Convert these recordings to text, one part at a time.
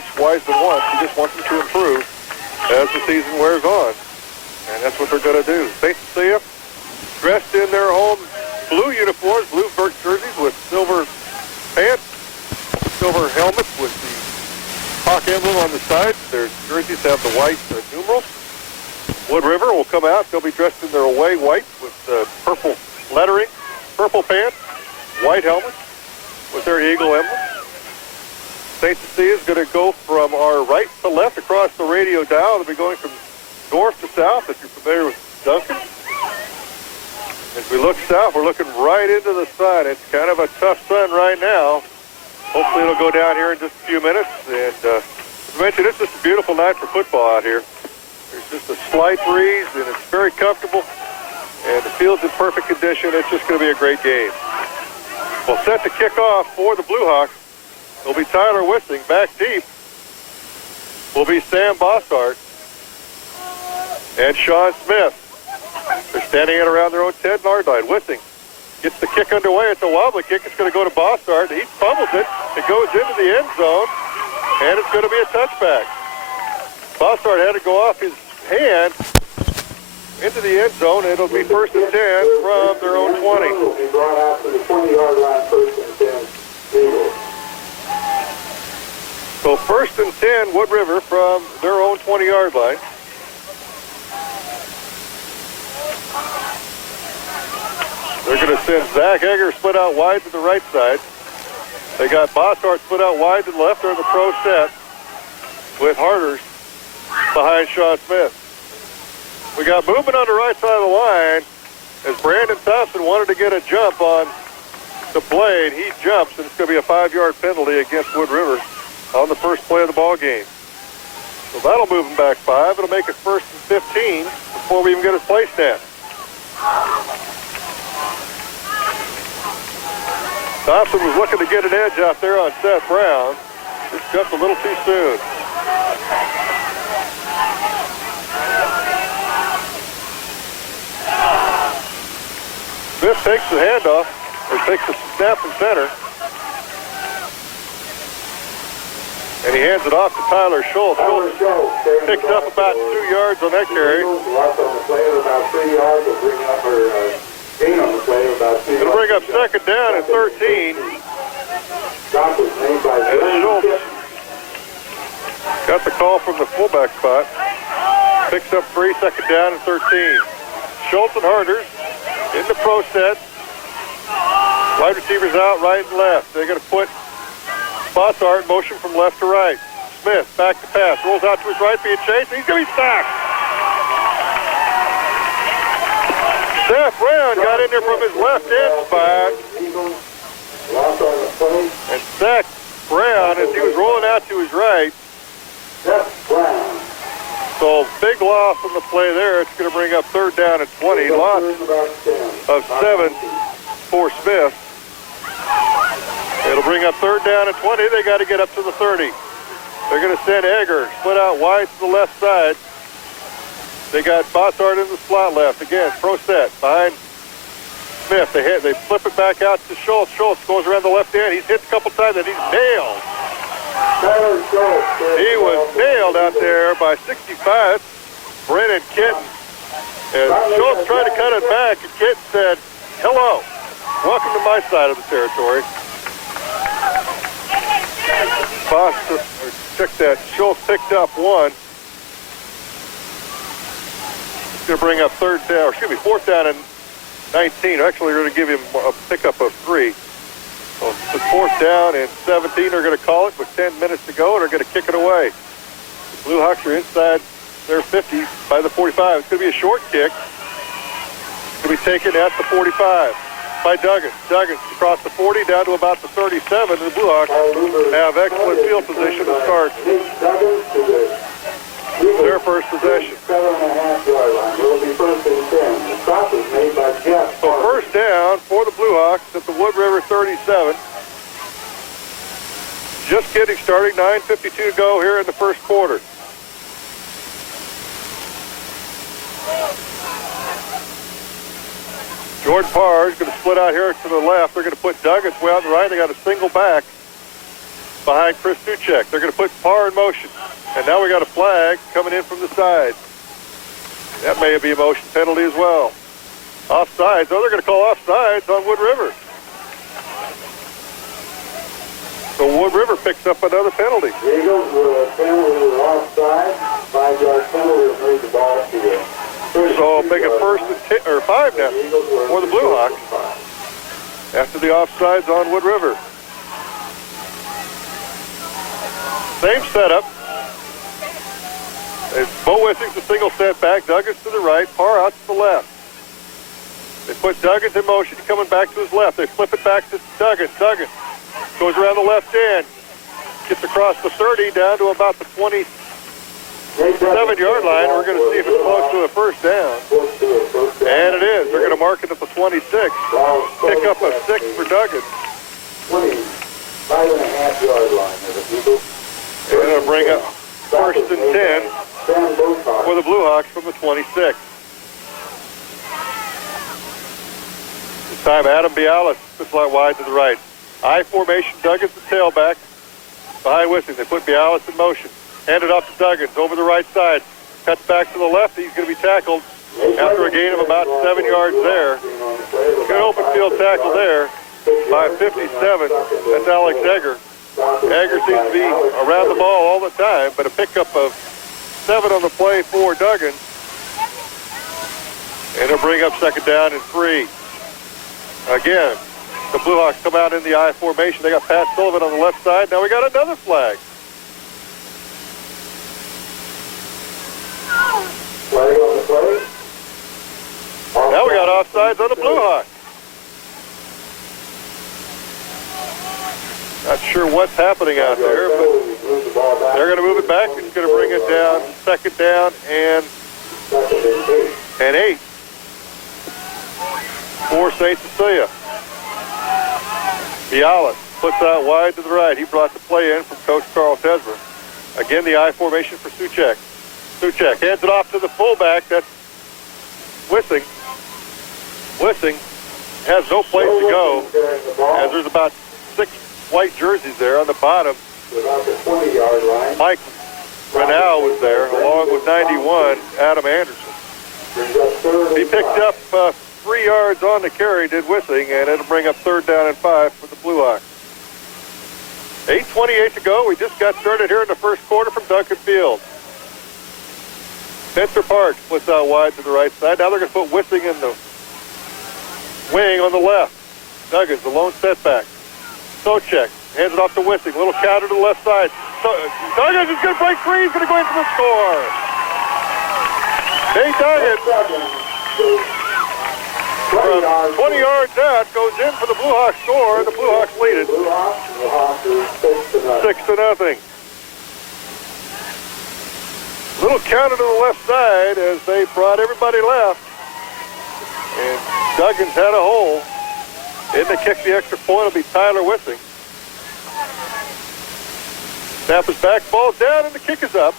Coach Wiseman wants. He just wants them to improve as the season wears on. And that's what they're going to do. St. Cecilia, dressed in their home blue uniforms, blue vert jerseys with silver pants, silver helmets with the Hawk emblem on the side. Their jerseys have the white numerals. Wood River will come out. They'll be dressed in their away white with purple lettering, purple pants, white helmets with their eagle emblem. St. Cecilia is going to go from our right to left across the radio dial. They'll be going from north to south, if you're familiar with Duncan. As we look south, we're looking right into the sun. It's kind of a tough sun right now. Hopefully it'll go down here in just a few minutes. And as I mentioned, it's just a beautiful night for football out here. There's just a slight breeze, and it's very comfortable. And the field's in perfect condition. It's just going to be a great game. Well, set to kick off for the Blue Hawks will be Tyler Wissing. Back deep will be Sam Bossart and Sean Smith. They're standing in around their own 10-yard line. Wissing gets the kick underway. It's a wobbly kick. It's going to go to Bossart. He fumbles it. It goes into the end zone, and it's going to be a touchback. Bossart had to go off his hand into the end zone. It'll be 1st and 10 from their own 20. Will be brought out to the 20-yard line, 1st and 10. Eagles. So 1st and 10, Wood River from their own 20-yard line. They're going to send Zach Egger split out wide to the right side. They got Bossart split out wide to the left. They're in the pro set with Harders behind Sean Smith. We got movement on the right side of the line as Brandon Thompson wanted to get a jump on the play, and he jumps, and it's going to be a 5-yard penalty against Wood River on the first play of the ball game. So that'll move him back 5. It'll make it 1st and 15 before we even get a play snap. Thompson was looking to get an edge out there on Seth Brown. Just jumped a little too soon. Smith takes the handoff, or takes the snap from center. And he hands it off to Tyler Schultz. Schultz picks up about 2 yards on that carry. Lost on the play of about 3 yards. Will bring up gain on the play of about 2 yards. It'll bring up 2nd down and 13. Stop was made by Schultz got the call from the fullback spot. Picks up 3, 2nd down and 13. Schultz and Harders in the pro set. Wide receivers out right and left. They're going to put Bossart in motion from left to right. Smith back to pass. Rolls out to his right, being chased. He's going to be sacked. Seth Brown got in there from his left end spot and sacked Brown as he was rolling out to his right. So big loss on the play there. It's going to bring up 3rd down and 20. Loss of 7 for Smith. It'll bring up 3rd down and 20. They got to get up to the 30. They're going to send Egger split out wide to the left side. They got Bossart in the slot left. Again, pro set behind Smith. They flip it back out to Schultz. Schultz goes around the left end. He's hit a couple times and he's nailed. He was nailed out there by 65, Brennan Kitten. And Schultz tried to cut it back, and Kitten said, "Hello, welcome to my side of the territory." Check that. Schultz picked up 1. It's going to bring up 4th down and 19. Actually, we're going to give him a pickup of 3. So it's 4th down and 17. They're going to call it with 10 minutes to go, and they're going to kick it away. The Blue Hawks are inside their 50 by the 45. It's going to be a short kick. It's going to be taken at the 45 by Duggan. Duggan across the 40 down to about the 37. And the Blue Hawks have excellent field position to start their first possession. 7.5-yard line. Will be 1st and 10. The stop was made by Jeff. So 1st down for the Blue Hawks at the Wood River 37. Just getting started. 9:52 to go here in the first quarter. Jordan Parr is going to split out here to the left. They're going to put Duggan's way out to the right. They got a single back. behind Chris Suchek. They're going to put Parr in motion. And now we got a flag coming in from the side. That may be a motion penalty as well. Offsides. Oh, they're going to call offsides on Wood River. So Wood River picks up another penalty. The Eagles were a penalty offside. 5-yard penalty to move the ball to the first. So make it first and 10, or 5 now for the Blue Hawks after the offsides on Wood River. Same setup. It's Bo Wissing's a single setback. Duggins to the right. Parr out to the left. They put Duggins in motion, coming back to his left. They flip it back to Duggins. Duggins goes around the left end. Gets across the 30 down to about the 27-yard line. We're going to see if it's close to a first down. And it is. They're going to mark it at the 26. Pick up a 6 for Duggins. 25.5-yard line. They're going to bring up first and 10 for the Blue Hawks from the 26. This time Adam Bialis puts out wide to the right. I formation, Duggins the tailback. Behind Wissing, they put Bialis in motion. Hand it off to Duggins over the right side. Cuts back to the left. He's going to be tackled after a gain of about 7 yards there. Good open field tackle there by 57. That's Alex Egger. Egger seems to be around the ball all the time, but a pickup of 7 on the play for Duggins. And it'll bring up second down and 3. Again, the Blue Hawks come out in the I formation. They got Pat Sullivan on the left side. Now we got another flag. Flag on the play. Now we got offsides on the Blue Hawks. Not sure what's happening out there, but they're going to move it back. It's going to bring it down, second down and 8 for St. Cecilia. Bialis puts out wide to the right. He brought the play in from Coach Carl Tesmer. Again, the I formation for Suchek. Suchek hands it off to the fullback. That's Wissing. Wissing has no place to go, as there's about 6 white jerseys there on the bottom. Mike Renau was there, along with 91, Adam Anderson. He picked up 3 yards on the carry, did Wissing, and it'll bring up third down and 5 for the Blue Hawks. 8:28 to go. We just got started here in the first quarter from Duncan Field. Spencer Park splits out wide to the right side. Now they're going to put Wissing in the wing on the left. Duggins, the lone setback. Suchek hands it off to Wissing. Little counter to the left side. Duggins is going to break free. He's going to go in for the score. Nate Duggins, from 20 yards out, goes in for the Blue Hawks score, and the Blue Hawks lead it 6-0. Little counter to the left side as they brought everybody left. And Duggins had a hole. In to kick the extra point will be Tyler Wissing. Snap is back, ball's down, and the kick is up.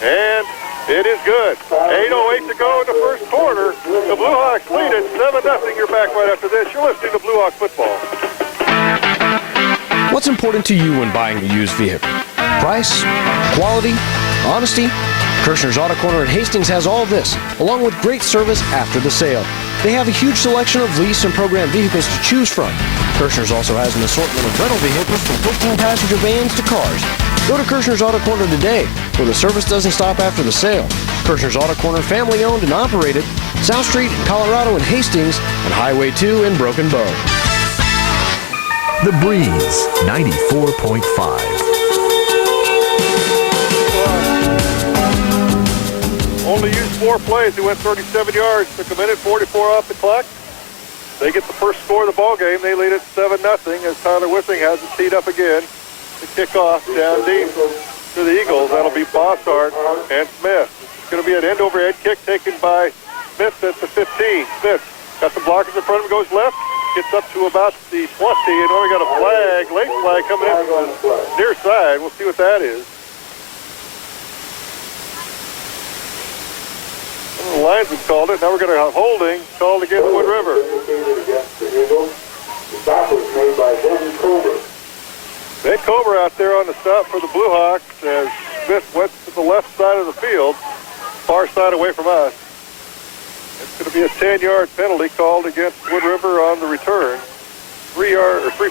And it is good. 8:08 to go in the first quarter. The Blue Hawks lead it 7-0. You're back right after this. You're listening to Blue Hawk Football. What's important to you when buying a used vehicle? Price? Quality? Honesty? Kirshner's Auto Corner in Hastings has all this, along with great service after the sale. They have a huge selection of lease and program vehicles to choose from. Kirshner's also has an assortment of rental vehicles from 14-passenger vans to cars. Go to Kirshner's Auto Corner today, where the service doesn't stop after the sale. Kirshner's Auto Corner, family-owned and operated, South Street in Colorado and Hastings, and Highway 2 in Broken Bow. The Breeze, 94.5. Only used 4 plays. He went 37 yards. Took a minute 44 off the clock. They get the first score of the ball game. They lead it 7-0 as Tyler Wissing has it teed up again to kick off down deep to the Eagles. That'll be Bossart and Smith. It's going to be an end overhead kick taken by Smith at the 15. Smith got the blockers in front of him, goes left, gets up to about the 20, and we got a flag, late flag coming in from the near side. We'll see what that is. The linesman called it. Now we're going to have holding called against Wood River. The stop was made by Ben Colbert. Big Cobra out there on the stop for the Blue Hawks as Smith went to the left side of the field, far side away from us. It's going to be a 10-yard penalty called against Wood River on the return. 3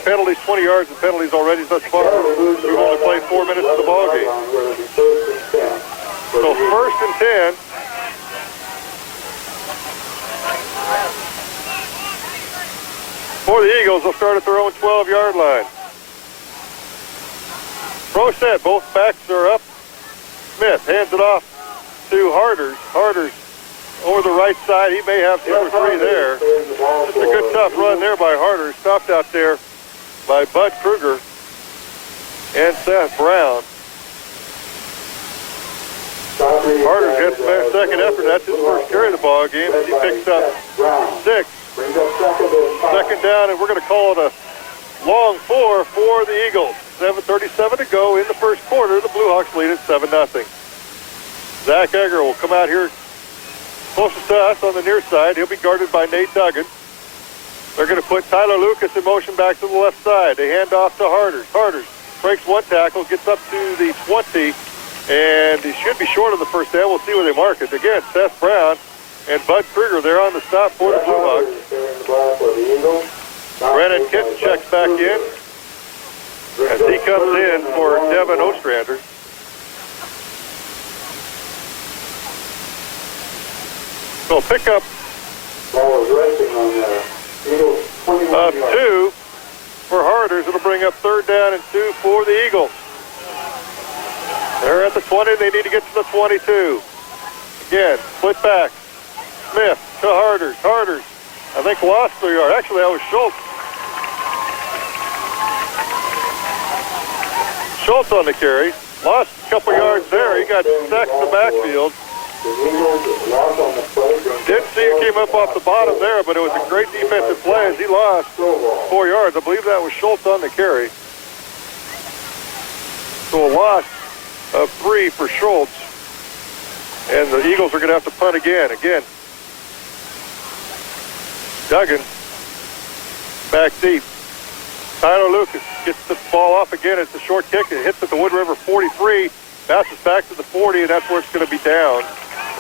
penalties, 20 yards of penalties already thus far. We've only played 4 minutes of the ball game. So 1st and 10. For the Eagles, they'll start at their own 12-yard line. Pro set, both backs are up. Smith hands it off to Harders. Harders over the right side. He may have 2 or 3 there. Just a good tough run there by Harders. Stopped out there by Bud Kruger and Seth Brown. Harders gets their second effort. That's his first carry of the ball game as he picks up 6. Second down, and we're going to call it a long 4 for the Eagles. 7:37 to go in the first quarter. The Blue Hawks lead at 7-0. Zach Egger will come out here closest to us on the near side. He'll be guarded by Nate Duggan. They're going to put Tyler Lucas in motion back to the left side. They hand off to Harders. Harders breaks 1 tackle, gets up to the 20, and he should be short of the first down. We'll see where they mark it. Again, Seth Brown and Bud Kruger, they're on the stop for the Blue Hawks. Brennan Kitten checks back in as he comes in for Devin Ostrander. So pick up of 2 for Harders. It'll bring up 3rd down and 2 for the Eagles. They're at the 20. They need to get to the 22. Again, split back. Smith to Harders. Harders, I think, lost 3 yards. Actually, that was Schultz. Schultz on the carry. Lost a couple yards there. He got sacked in the backfield. Didn't see who came up off the bottom there, but it was a great defensive play as he lost 4 yards. I believe that was Schultz on the carry. So a loss of 3 for Schultz. And the Eagles are going to have to punt again. Duggan back deep. Tyler Lucas gets the ball off again. It's a short kick. It hits at the Wood River 43. Bounces back to the 40, and that's where it's going to be down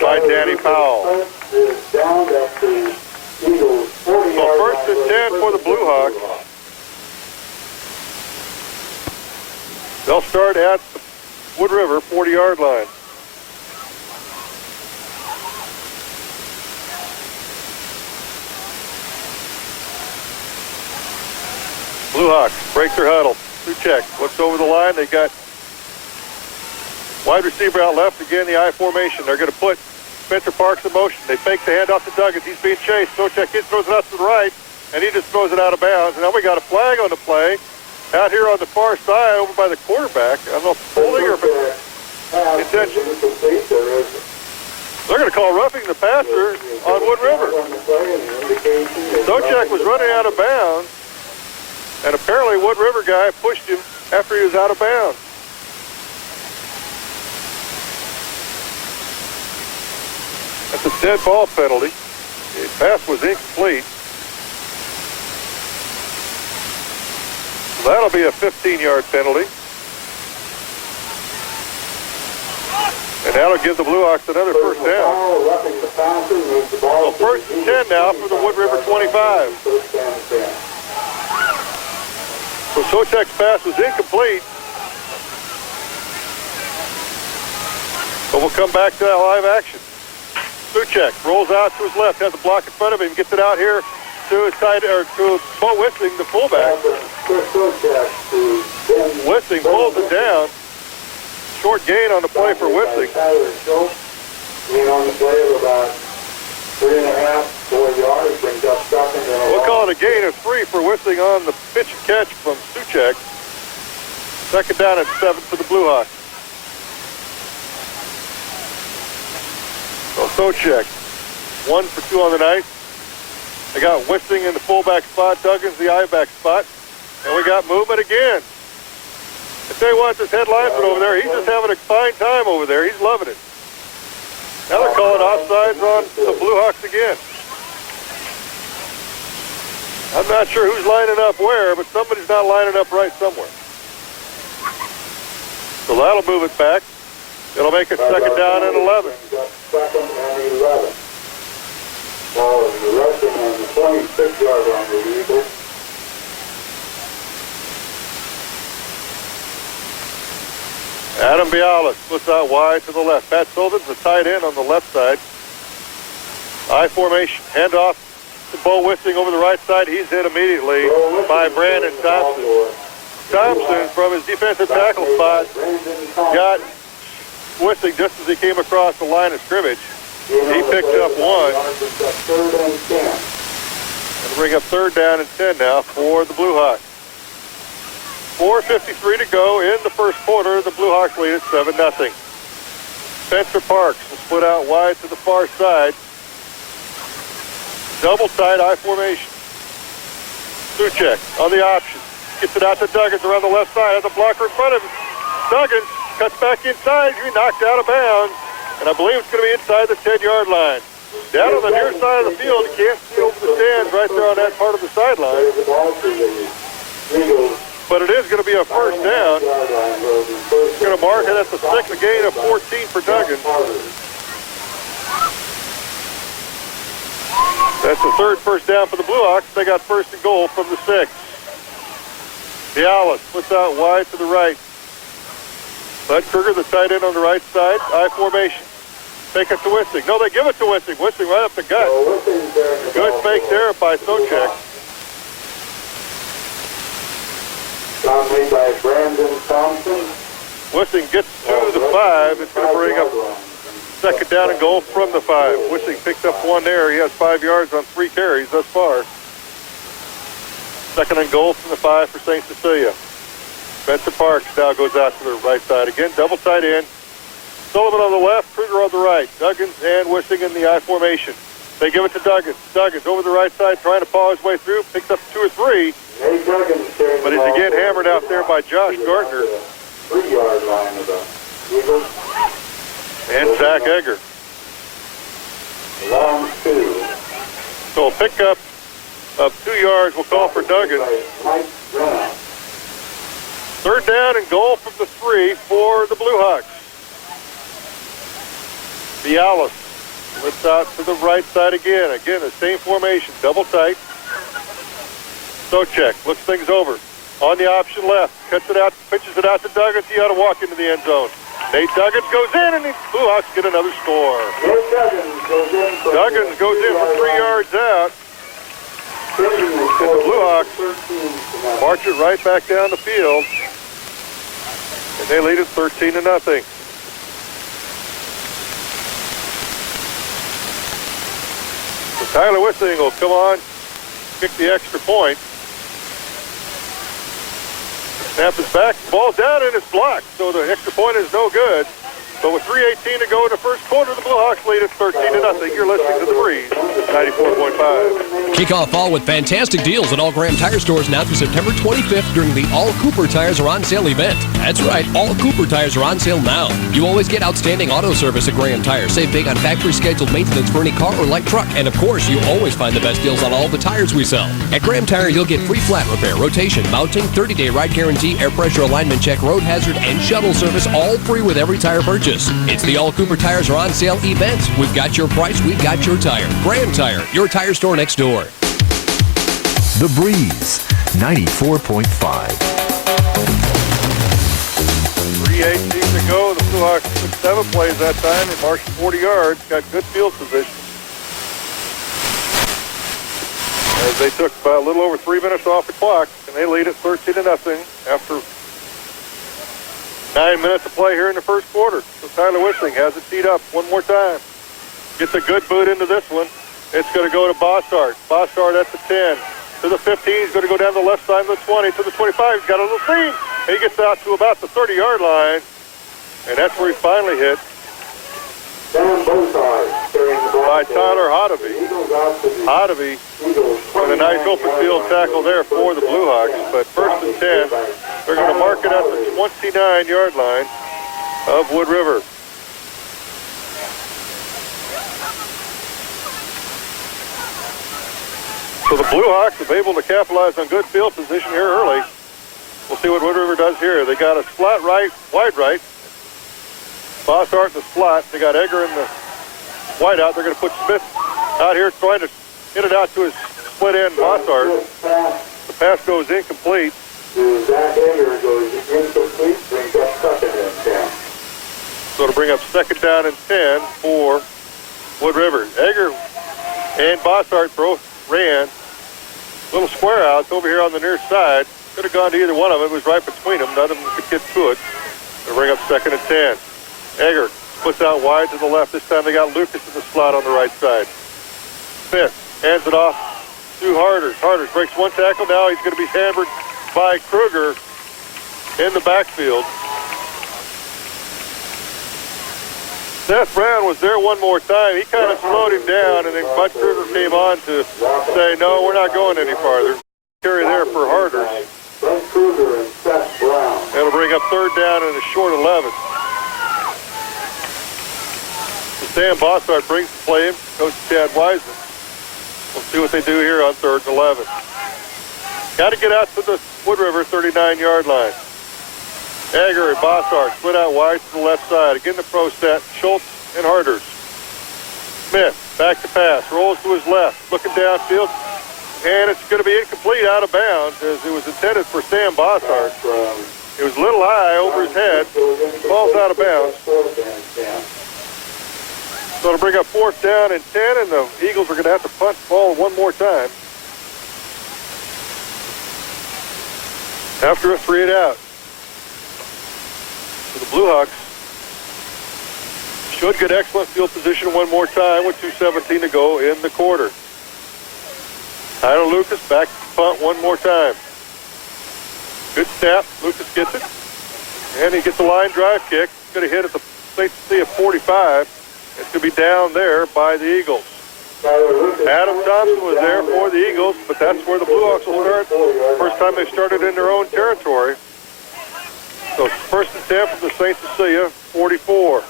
by Danny Powell. So 1st and 10 for the Blue Hawks. They'll start at the Wood River 40-yard line. Blue Hawks break their huddle. 2 checks. Looks over the line. They got wide receiver out left. Again, the I formation. They're going to put Spencer Parks in motion. They fake the handoff to Duggan. He's being chased. Socek throws it out to the right, and he just throws it out of bounds. And now we got a flag on the play out here on the far side over by the quarterback. I don't know if it's holding or if it's intention. They're going to call roughing the passer on Wood River. Socek was running out of bounds, and apparently Wood River guy pushed him after he was out of bounds. That's a dead ball penalty. The pass was incomplete. So that'll be a 15-yard penalty. And that'll give the Blue Hawks another first down. So 1st and 10 now for the Wood River 25. So Socek's pass was incomplete. But we'll come back to that live action. Socek rolls out to his left, has a block in front of him, gets it out here to his side, or to Bo Wissing, the fullback. Wissing pulls it down. Short gain on the play for Wissing. On the play of about 3.5, 4 yards, brings up second. We'll call it a gain of 3 for Wissing on the pitch and catch from Socek. 2nd down and 7 for the Blue Hawks. So Socek, 1 for 2 on the night. They got Wissing in the fullback spot, Duggan's the I-back spot, and we got movement again. I tell you what, this head lineman over there, he's just having a fine time over there. He's loving it. Now they're calling offsides on the Blue Hawks again. I'm not sure who's lining up where, but somebody's not lining up right somewhere. So that'll move it back. It'll make it second down and 11. Second and 11. Ball is rushing on the 26-yard line of the Eagles. Adam Bialas splits out wide to the left. Pat Sullivan's the tight end on the left side. I formation. Handoff to Bo Wissing over the right side. He's hit immediately by Brandon Thompson. Thompson, from his defensive tackle spot, got Wissing just as he came across the line of scrimmage. He picked up one. And bring up third down and 10 now for the Blue Hawks. 4:53 to go in the first quarter. The Blue Hawks lead at 7-0. Spencer Parks will split out wide to the far side. Double tight I formation. Suchek on the option. Gets it out to Duggins around the left side. Has a blocker in front of him. Duggins cuts back inside. He knocked out of bounds. And I believe it's going to be inside the 10-yard line. Down on the near side of the field. You can't see over the stands right there on that part of the sideline. But it is going to be a first down. It's going to mark it at the 6, a gain of 14 for Duggins. That's the third first down for the Blue Hawks. They got first and goal from the 6. Bialas puts out wide to the right. Bud Kruger, the tight end on the right side. I formation. Take it to Wissing. No, they give it to Wissing. Wissing right up the gut. Good fake there by Sochek. Made by Brandon Thompson. Wissing gets to the 5. It's going to bring up second down and goal from the 5. Wissing picked up one there. He has 5 yards on 3 carries thus far. Second and goal from the 5 for St. Cecilia. Spencer Parks now goes out to the right side again. Double tight end. Sullivan on the left, Kruger on the right. Duggins and Wissing in the I formation. They give it to Duggins. Duggins over the right side trying to paw his way through. Picks up 2 or 3. But he's again hammered out there by Josh Gardner. 3-yard line of the Eagles. And Zach Egger. Long 2. So a pickup of 2 yards will call for Duggins. Third down and goal from the 3 for the Blue Hawks. Bialas lifts out to the right side again. Again, the same formation, double tight. Sochek looks things over. On the option left, cuts it out, pitches it out to Duggins. He ought to walk into the end zone. Nate Duggins goes in, and the Blue Hawks get another score. Duggins goes in for 3 yards out. And the Blue Hawks march it right back down the field. And they lead it 13-0. So Tyler Wissing will come on, kick the extra point. Snap is back, ball's down and it's blocked, so the extra point is no good. But with 3:18 to go in the first quarter, the Blue Hawks lead at 13-0. You're listening to The Breeze, 94.5. Kick off fall with fantastic deals at all Graham Tire stores now through September 25th during the All Cooper Tires Are On Sale event. That's right, all Cooper Tires are on sale now. You always get outstanding auto service at Graham Tire. Save big on factory scheduled maintenance for any car or light truck. And of course, you always find the best deals on all the tires we sell. At Graham Tire, you'll get free flat repair, rotation, mounting, 30-day ride guarantee, air pressure alignment check, road hazard, and shuttle service, all free with every tire purchase. It's the All Cooper Tires Are On Sale event. We've got your price, we've got your tire. Graham Tire, your tire store next door. The Breeze, 94.5. 3:18 to go. The Blue Hawks took 7 plays that time and marched 40 yards. Got good field position. As they took a little over 3 minutes off the clock, and they lead at 13-0 after 9 minutes to play here in the first quarter. So Tyler Wissing has it teed up one more time. Gets a good boot into this one. It's going to go to Bossart. Bossart at the 10. To the 15. He's going to go down the left side of the 20. To the 25. He's got a little seam. He gets out to about the 30-yard line. And that's where he finally hit. By Tyler Hodovy. Hodovy with a nice open field tackle there for the Blue Hawks. But first and 10, they're going to mark it at the 29-yard line of Wood River. So the Blue Hawks have been able to capitalize on good field position here early. We'll see what Wood River does here. They got a slot right, wide right. Bossart in the slot. They got Egger in the wide out. They're going to put Smith out here trying to get it out to his split end Bossart. The pass goes incomplete. Zach Egger goes incomplete, brings up second and 10. So it'll bring up second down and 10 for Wood River. Egger and Bossart both ran little square outs over here on the near side. Could have gone to either one of them. It was right between them. None of them could get to it. It'll bring up second and 10. Egger puts out wide to the left. This time they got Lucas in the slot on the right side. Smith hands it off to Harders. Harders breaks one tackle. Now he's going to be hammered by Kruger in the backfield. Seth Brown was there one more time. He kind of slowed him down, and then Bud Kruger came on to say, no, we're not going any farther. Carry there for Harders. Bud Kruger and Seth Brown. That'll bring up third down and a short 11. So Sam Bossart brings the play in. Coach Chad Wiseman. We'll see what they do here on third and 11. Got to get out to the Wood River 39-yard line. Egger and Bossart split out wide to the left side. Again, the pro set, Schultz and Harders. Smith, back to pass, rolls to his left, looking downfield, and it's going to be incomplete out of bounds as it was intended for Sam Bossart. It was a little high over his head, falls out of bounds. So it'll bring up fourth down and 10, and the Eagles are going to have to punt the ball one more time after a 3-and-out. So the Blue Hawks should get excellent field position one more time with 2:17 to go in the quarter. Tyler Lucas back to punt one more time. Good snap. Lucas gets it. And he gets a line drive kick. It's going to hit at the St. Cecilia 45. It's going to be down there by the Eagles. Adam Thompson was there for the Eagles, but that's where the Blue Hawks will start. First time they've started in their own territory. So first and 10 from the St. Cecilia 44.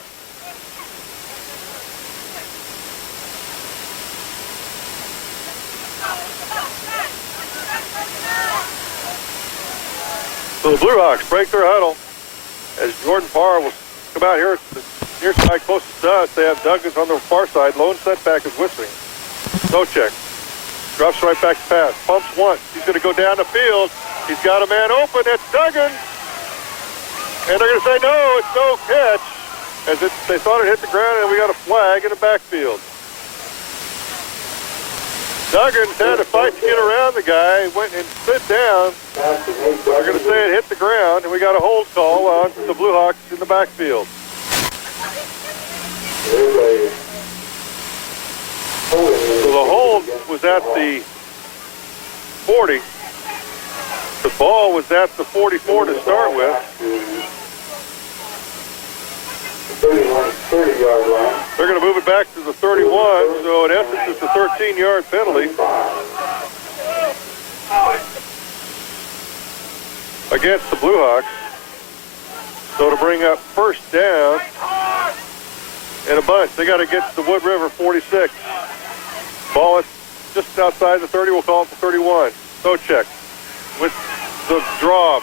So the Blue Hawks break their huddle as Jordan Parr will come out here at the near side closest to us. They have Duggins on the far side. Lone setback is whistling. Socek drops right back to pass. Pumps once. He's going to go down the field. He's got a man open. It's Duggins. And they're going to say, no, it's no catch. As they thought it hit the ground, and we got a flag in the backfield. Duggins had to fight to get around the guy. He went and slid down. They're going to say it hit the ground, and we got a hold call on the Blue Hawks in the backfield. So the hold was at the 40. The ball was at the 44 to start with. 30-yard line. They're going to move it back to the 31, so in essence it's a 13-yard penalty against the Blue Hawks. So to bring up first down in a bunch, they got to get to the Wood River 46. Ball is just outside the 30, we'll call it the 31. Socek with the draw.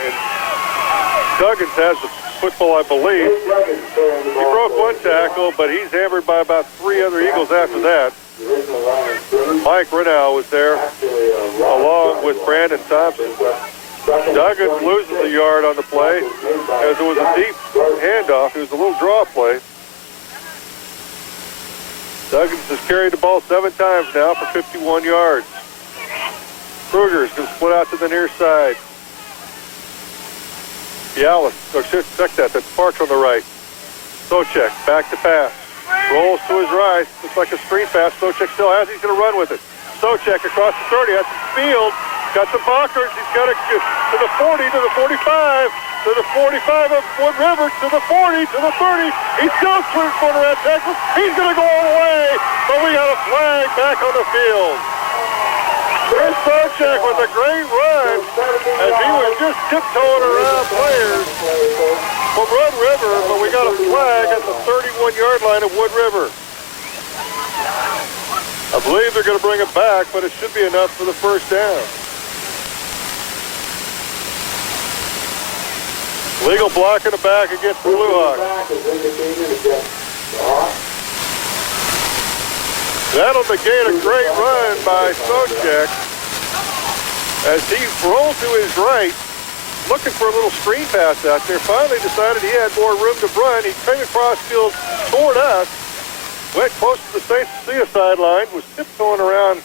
And Duggins has the football, I believe. He broke one tackle, but he's hammered by about 3 other Eagles after that. Mike Renau was there along with Brandon Thompson. Duggins loses a yard on the play as it was a deep handoff. It was a little draw play. Duggins has carried the ball 7 times now for 51 yards. Kruger's going to split out to the near side. Yalis, check that. That's Parks on the right. Socek, back to pass. Rolls to his right. Looks like a screen pass. Socek still has it. He's going to run with it. Socek across the 30. Has some field. Got some blockers. He's got it to the 40, to the 45, to the 45 of Wood River, to the 40, to the 30. He still swings for around Texas. He's going to go all the way, but we got a flag back on the field. Chris Socek with a great run as he was just tiptoeing around players from Wood River, but we got a flag at the 31-yard line of Wood River. I believe they're going to bring it back, but it should be enough for the first down. Legal block in the back against the Blue Hawks. That'll negate a great run by Socek as he rolled to his right, looking for a little screen pass out there. Finally decided he had more room to run. He came across field toward us, went close to the St. Cecilia sideline, was tiptoeing around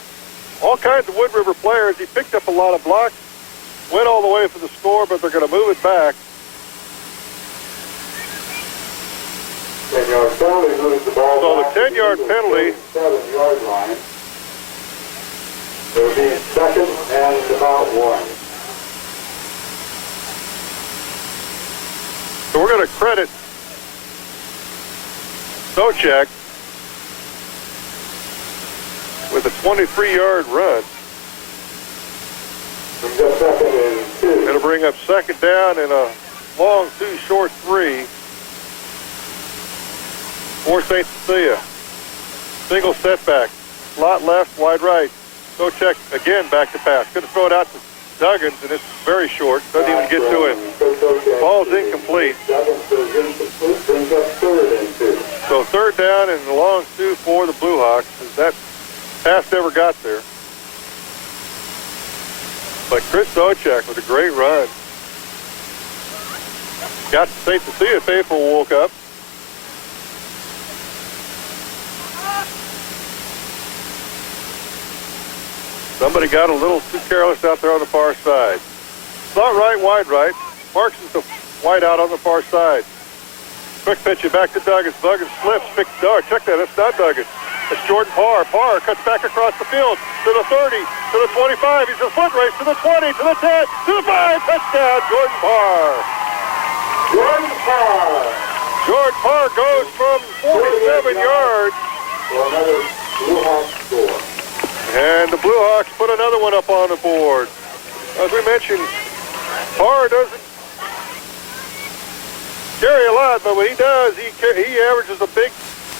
all kinds of Wood River players. He picked up a lot of blocks, went all the way for the score, but they're going to move it back. 10-yard penalty moves the ball. So the 10-yard penalty. 7-yard line. It'll be second and about 1. So we're going to credit Socek with a 23-yard run. Second and 2. It'll bring up second down and a long 2, short 3 for St. Cecilia. Single setback. Slot left, wide right. Socek again back to pass. Going to throw it out to Duggins, and it's very short. Doesn't even get to him. Ball's incomplete. So third down and a long 2 for the Blue Hawks. That pass never got there. But Chris Socek with a great run. Got the St. Cecilia faithful woke up. Somebody got a little too careless out there on the far side. Slot right, wide right. Marks is the wide out on the far side. Quick pitch it back to Duggins. Duggins slips, picks check that, that's not Duggins. It's Jordan Parr. Parr cuts back across the field to the 30, to the 25. He's a foot race to the 20, to the 10, to the 5. Touchdown, Jordan Parr. Jordan Parr. Jordan Parr goes from 47 yards. For another Blue Hawk score. And the Blue Hawks put another one up on the board. As we mentioned, Parr doesn't carry a lot, but when he does, he averages a big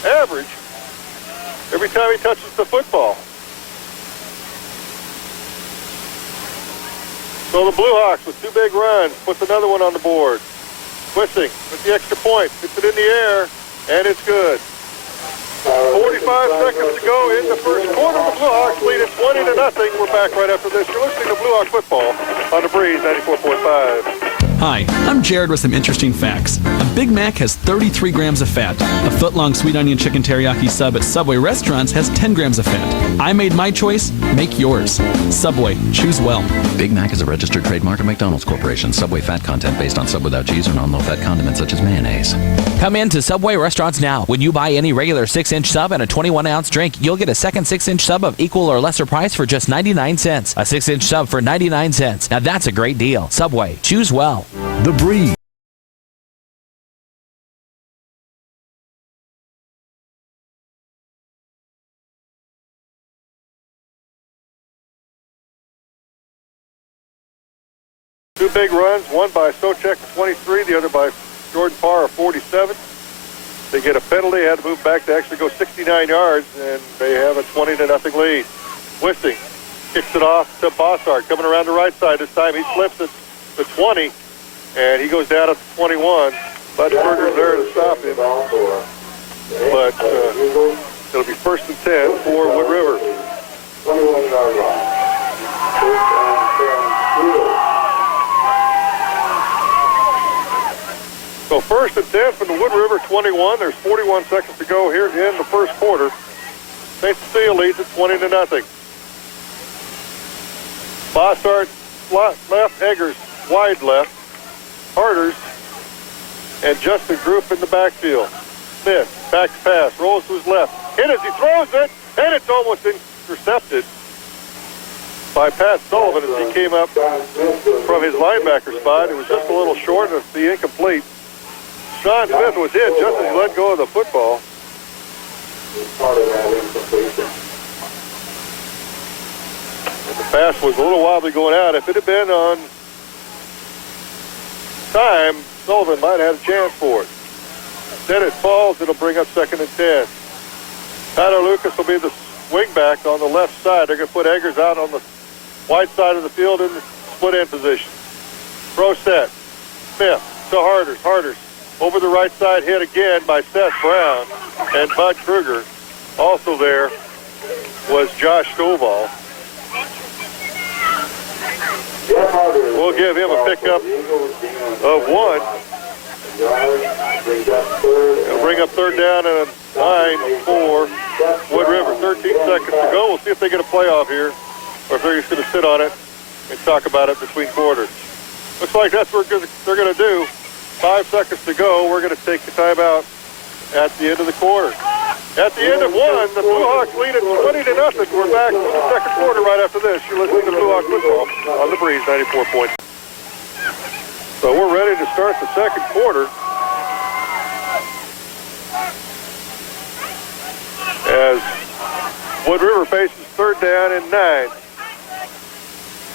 average every time he touches the football. So the Blue Hawks with 2 big runs puts another one on the board. Twisting with the extra point, gets it in the air, and it's good. 45 seconds to go in the first quarter. The Blue Hawks lead it 20-0. We're back right after this. You're listening to Blue Hawk football on the Breeze 94.5. Hi, I'm Jared with some interesting facts. A Big Mac has 33 grams of fat. A foot-long sweet onion chicken teriyaki sub at Subway restaurants has 10 grams of fat. I made my choice, make yours. Subway, choose well. Big Mac is a registered trademark of McDonald's Corporation. Subway fat content based on sub without cheese or non-low-fat condiments such as mayonnaise. Come in to Subway restaurants now. When you buy any regular 6-inch sub and a 21-ounce drink, you'll get a second 6-inch sub of equal or lesser price for just 99 cents. A 6-inch sub for 99 cents. Now that's a great deal. Subway, choose well. The Breeze. Two big runs, one by Socek, 23, the other by Jordan Parr, 47. They get a penalty, had to move back to actually go 69 yards, and they have a 20-0 lead. Wisting kicks it off to Bossart, coming around the right side this time. He flips it to 20, and he goes down at the 21. Buttsberger's there to stop him. But it'll be first and 10 for Wood River. 21-yard line. So first and 10 from the Wood River 21. There's 41 seconds to go here in the first quarter. St. Cecilia leads it 20-0. Bossart slot left, Eggers wide left, Harders and Justin Group in the backfield. Smith back to pass, rolls to his left, hit as he throws it, and it's almost intercepted by Pat Sullivan as he came up from his linebacker spot. It was just a little short of the incomplete. Sean Smith was hit just as he let go of the football. Part of that incompletion. And the pass was a little wobbly going out. If it had been on time, Sullivan might have had a chance for it. Instead it falls, it'll bring up second and 10. Tyler Lucas will be the wingback on the left side. They're going to put Eggers out on the wide side of the field in the split end position. Throw set. Smith to Harders. Harders over the right side, hit again by Seth Brown and Bud Kruger. Also there was Josh Stovall. We'll give him a pickup of 1. It'll bring up third down and a 9 for Wood River. 13 seconds to go. We'll see if they get a playoff here, or if they're just going to sit on it and talk about it between quarters. Looks like that's what they're going to do. 5 seconds to go. We're going to take the timeout at the end of the quarter. At the end of 1, the Blue Hawks lead it 20-0. We're back in the second quarter right after this. You're listening to Blue Hawk football on the Breeze 94 points. So we're ready to start the second quarter. As Wood River faces third down and 9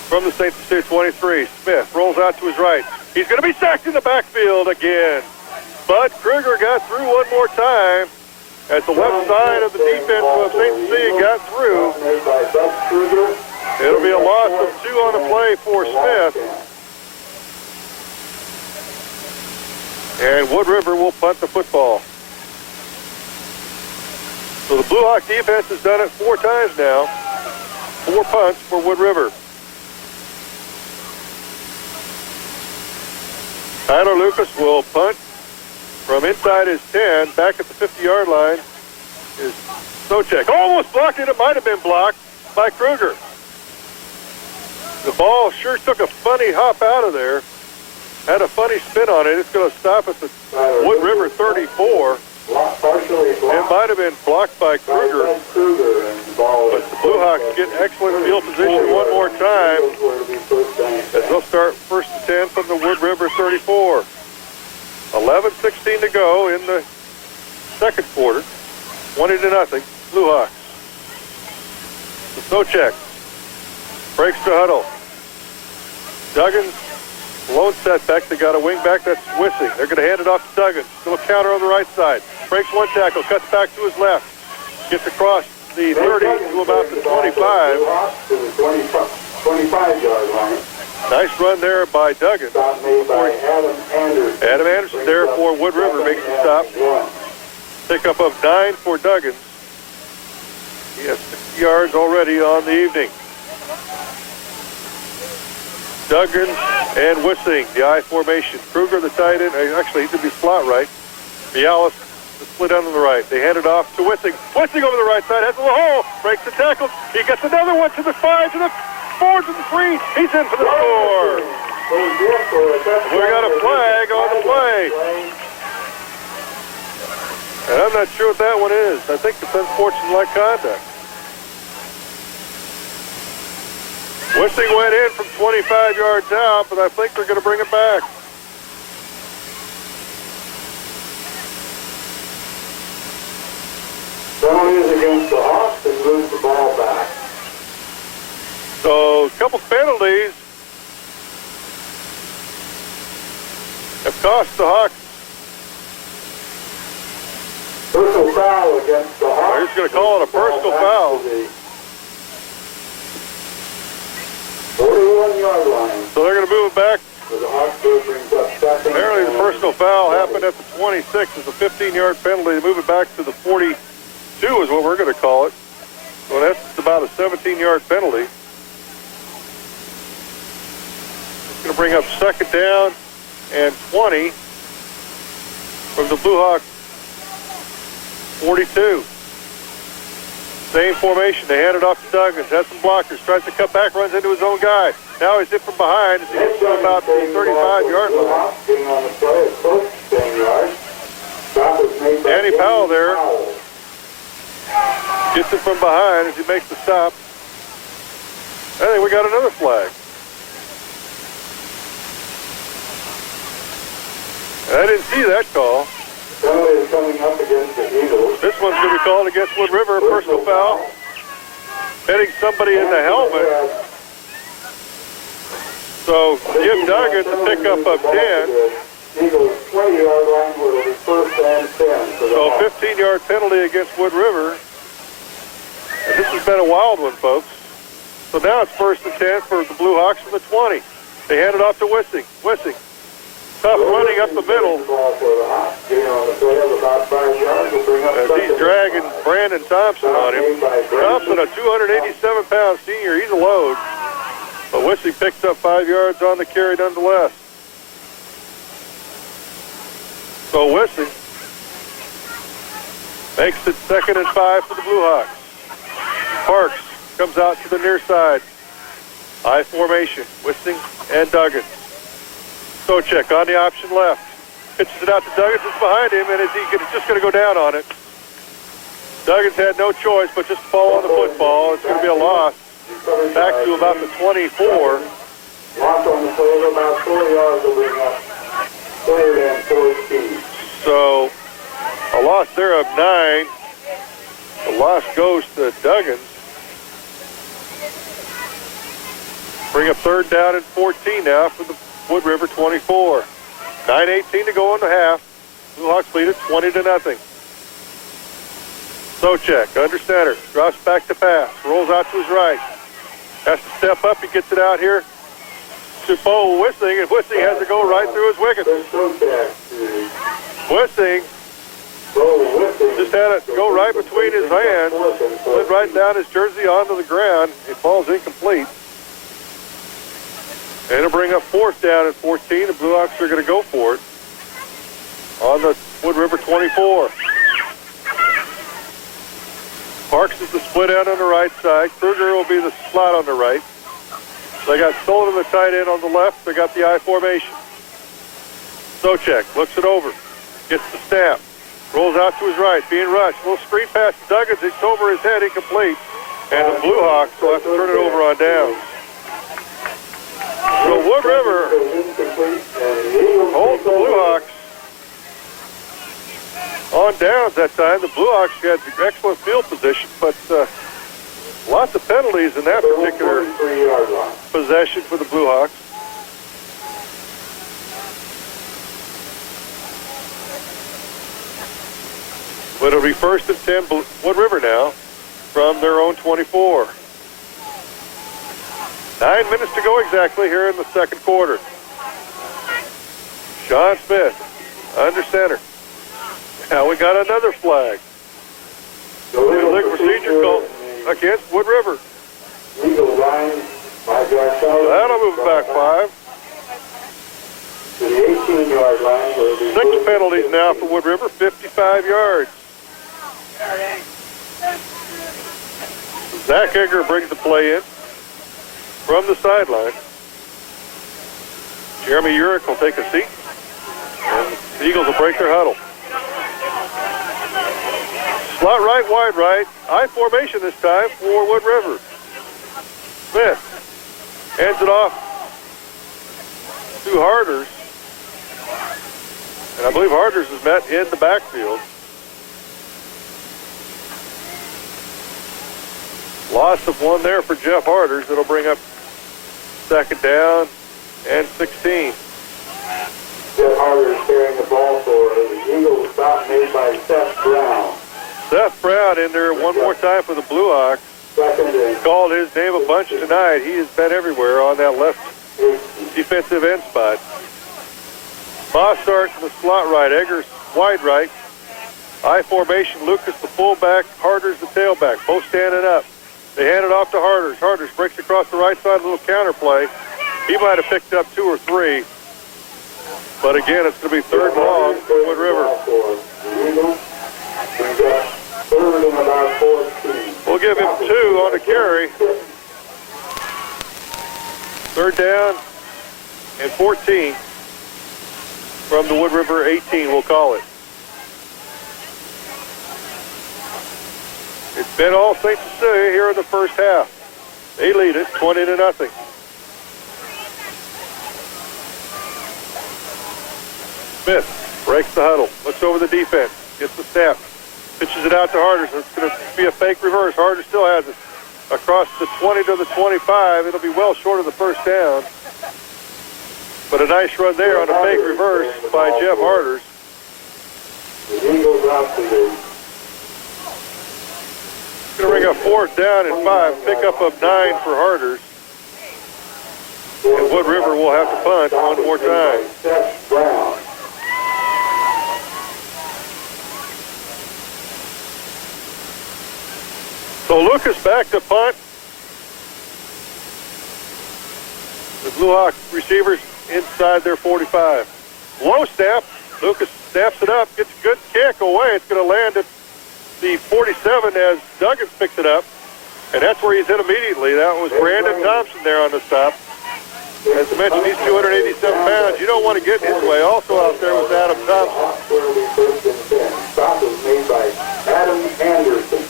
from the St. Cecilia 23. Smith rolls out to his right. He's going to be sacked in the backfield again. Bud Kruger got through one more time as the left side of the defense of St. Cecilia got through. It'll be a loss of 2 on the play for Smith. And Wood River will punt the football. So the Blue Hawk defense has done it 4 times now. 4 punts for Wood River. Tyler Lucas will punt from inside his 10. Back at the 50-yard line is Socek. Almost blocked it. It might have been blocked by Kruger. The ball sure took a funny hop out of there. Had a funny spin on it. It's going to stop at the Wood River 34. It might have been blocked by Kruger. But the Blue Hawks get excellent field position one more time as they'll start first and 10 from the Wood River 34. 11:16 to go in the second quarter. 20-0. Blue Hawks. Socek breaks to huddle. Duggins, lone setback. They got a wing back. That's Wissing. They're going to hand it off to Duggins. Still a counter on the right side. Breaks one tackle. Cuts back to his left. Gets across the 30 to about the 25. 25-yard line. Nice run there by Duggins. Adam Anderson there for Wood River makes the stop. Pickup of 9 for Duggins. He has 60 yards already on the evening. Duggins and Wissing, the I formation. Kruger, the tight end. Actually, he could be slot right. Bialis, the split end on the right. They hand it off to Wissing. Wissing over the right side, has a little hole, breaks the tackle. He gets another one to the 5, to the 4, to the 3. He's in for the score. We got a flag on the play. And I'm not sure what that one is. I think it's unsportsmanlike conduct. Wissing went in from 25 yards out, but I think they're going to bring it back. Penalties against the Hawks and moves the ball back. So a couple penalties have cost the Hawks. Personal foul against the Hawks. They're just going to call it a personal foul. 41-yard line. So they're going to move it back. So the Hawks brings up second. Apparently the personal foul happened at the 26. It's a 15-yard penalty. They move it back to the 42 is what we're going to call it. So that's about a 17-yard penalty. It's going to bring up second down and 20 from the Blue Hawks 42. Same formation. They hand it off to Duggins. Has some blockers. Tries to cut back. Runs into his own guy. Now he's hit from behind as he gets to about the 35-yard line. Danny Powell there gets it from behind as he makes the stop. I think we got another flag. I didn't see that call. Penalty coming up against the Eagles. This one's going to be called against Wood River, a personal foul. Hitting somebody in the helmet. So Jim Duggins a pickup of 10. Eagles 20-yard line will be first and 10. So 15-yard penalty against Wood River. And this has been a wild one, folks. So now it's first and 10 for the Blue Hawks from the 20. They hand it off to Wissing. Wissing tough running up the middle. Ball for the Hawks. Getting on the play of about 5 yards will bring up As he's dragging Brandon Thompson on him. Thompson, a 287-pound senior, he's a load. But Whistling picks up 5 yards on the carry nonetheless. So Whistling makes it 2nd and 5 for the Blue Hawks. Parks comes out to the near side. I formation, Whistling and Duggan. Socek on the option left. Pitches it out to Duggins. It's behind him, and he's just going to go down on it. Duggins had no choice but just to fall on the football. It's going to be a loss. Back to about the 24. Loss on the play of about 4 yards will bring up 3rd and 14. So a loss there of 9. The loss goes to Duggins. Bring up 3rd down and 14 now for the Wood River 24. 9:18 to go in the half. Blue Hawks lead it 20-0. Socek under center, drops back to pass, rolls out to his right. Has to step up. He gets it out here to Bo Whistling, and Whistling has to go right through his wicket. Whistling just had it go right between his hands, slid right down his jersey onto the ground. It falls incomplete. And it'll bring up 4th down and 14. The Blue Hawks are going to go for it on the Wood River 24. Parks is the split end on the right side. Kruger will be the slot on the right. They got Sullivan, the tight end, on the left. They got the I formation. Socek looks it over. Gets the snap. Rolls out to his right. Being rushed. Little screen pass to Duggins. It's over his head. Incomplete. And the Blue Hawks will have to turn it over on downs. So Wood River holds the Blue Hawks on downs that time. The Blue Hawks had excellent field position, but lots of penalties in that particular possession for the Blue Hawks. But it'll be 1st and 10 Wood River now from their own 24. 9 minutes to go exactly here in the 2nd quarter. Sean Smith under center. Now we got another flag. Illegal procedure call against Wood River. Legal line, 5 yards. That'll move it back 5. To the 18-yard line. 6 penalties now for Wood River, 55 yards. Zach Egger brings the play in from the sideline. Jeremy Urich will take a seat, and the Eagles will break their huddle. Slot right, wide right. I formation this time for Wood River. Smith hands it off to Harders. And I believe Harders is met in the backfield. Loss of 1 there for Jeff Harders. It'll bring up 2nd down and 16. Jeff Harders carrying the ball for the Eagles. Stop made by Seth Brown. Seth Brown in there one more time for the Blue Hawks. Called his name a bunch tonight. He has been everywhere on that left defensive end spot. Bossart in the slot right. Eggers wide right. I formation. Lucas the fullback. Harders the tailback. Both standing up. They hand it off to Harders. Harders breaks across the right side. A little counter play. He might have picked up 2 or 3. But again, it's going to be 3rd and long for Wood River. We'll give him 2 on the carry. 3rd down and 14 from the Wood River 18, we'll call it. It's been all St. Cecilia here in the first half. They lead it 20-0. Smith breaks the huddle, looks over the defense, gets the snap, pitches it out to Harders. It's going to be a fake reverse. Harders still has it across the 20 to the 25. It'll be well short of the 1st down. But a nice run there on a fake reverse by Jeff Harders. The Eagles out to the Going to bring up 4th down and 5. Pickup of 9 for Harders. And Wood River will have to punt one more time. So Lucas back to punt. The Blue Hawk receivers inside their 45. Low snap. Lucas snaps it up, gets a good kick away. It's going to land at the 47 as Duggins picks it up. And that's where he's hit immediately. That was Brandon Thompson there on the stop. As I mentioned, he's 287 pounds. You don't want to get in his way. Also out there was Adam Thompson. Stop was made by Adam Anderson.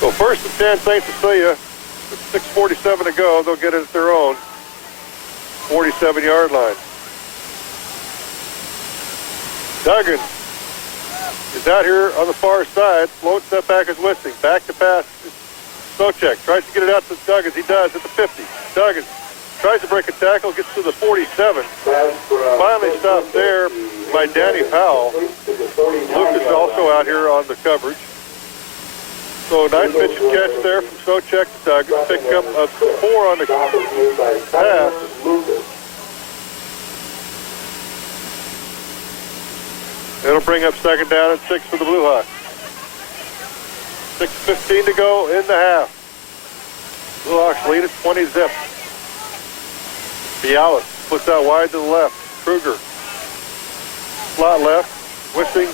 So first and 10, St. Cecilia. With 6:47 to go, they'll get it at their own 47-yard line. Duggins is out here on the far side. Float step back is Wisting. Back to pass is Socek. Tries to get it out to Duggins. He does at the 50. Duggins tries to break a tackle, gets to the 47. Finally stopped there by Danny Powell. Lucas also out here on the coverage. So nice pitch and catch there from Socek to Duggins. Pick up a 4 on the pass. It'll bring up second down and 6 for the Blue Hawks. 6:15 to go in the half. Blue Hawks lead at 20-zip. Bialis puts out wide to the left. Kruger. Slot left. Wisting